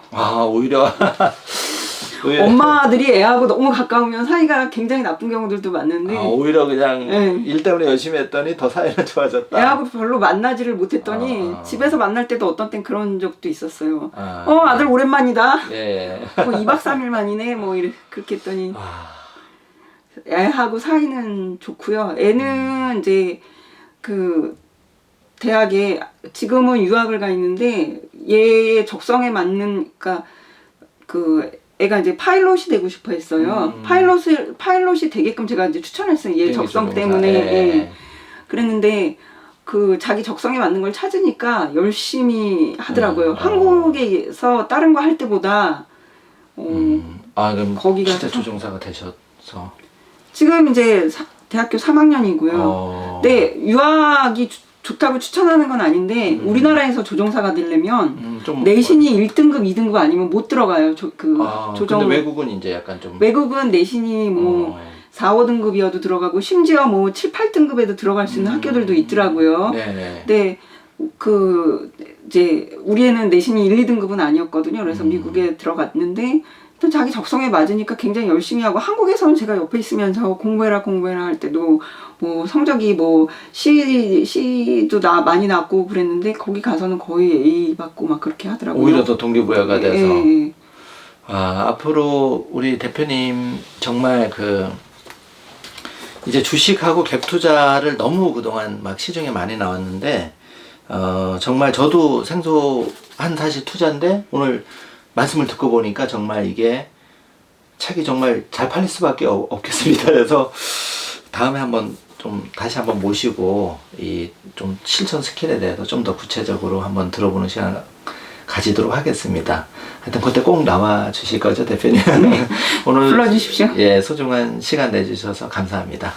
오히려 엄마들이 애하고 너무 가까우면 사이가 굉장히 나쁜 경우들도 많은데 오히려 그냥 일 때문에 열심히 했더니 더 사이가 좋아졌다. 애하고 별로 만나지를 못했더니 집에서 만날 때도 어떤 땐 그런 적도 있었어요. 아들 오랜만이다. 뭐 2박 3일 만이네 뭐 그렇게 했더니 애하고 사이는 좋고요. 애는 이제 그 대학에 지금은 유학을 가 있는데 얘의 적성에 맞는 그러니까 그 애가 이제 파일럿이 되고 싶어 했어요. 파일럿이 되게끔 제가 이제 추천했어요. 얘 적성 때문에. 예. 그랬는데 그 자기 적성에 맞는 걸 찾으니까 열심히 하더라고요. 한국에서 다른 거 할 때보다 그럼 거기가 실제 조종사가 되셔서 지금 이제 대학교 3학년이고요. 네, 유학이 좋다고 추천하는 건 아닌데 우리나라에서 조종사가 되려면 내신이 1등급, 2등급 아니면 못 들어가요. 조종. 근데 외국은 이제 약간 좀 외국은 내신이 뭐 4, 5등급이어도 들어가고 심지어 뭐 7, 8등급에도 들어갈 수 있는 학교들도 있더라고요. 네. 그 이제 우리 애는 내신이 1, 2등급은 아니었거든요. 그래서 미국에 들어갔는데 또 자기 적성에 맞으니까 굉장히 열심히 하고 한국에서는 제가 옆에 있으면서 공부해라 할 때도 뭐 성적이 뭐 C도 많이 났고 그랬는데 거기 가서는 거의 A 받고 막 그렇게 하더라고요. 오히려 더 동기부여가 돼서 예. 앞으로 우리 대표님 정말 이제 주식하고 갭 투자를 너무 그동안 막 시중에 많이 나왔는데 정말 저도 생소한 사실 투자인데 오늘 말씀을 듣고 보니까 정말 이게 책이 정말 잘 팔릴 수밖에 없겠습니다. 그래서 다음에 다시 한번 모시고 이 좀 실천 스킬에 대해서 좀 더 구체적으로 한번 들어보는 시간 가지도록 하겠습니다. 하여튼 그때 꼭 나와 주실 거죠, 대표님? 오늘 불러주십시오. 소중한 시간 내주셔서 감사합니다.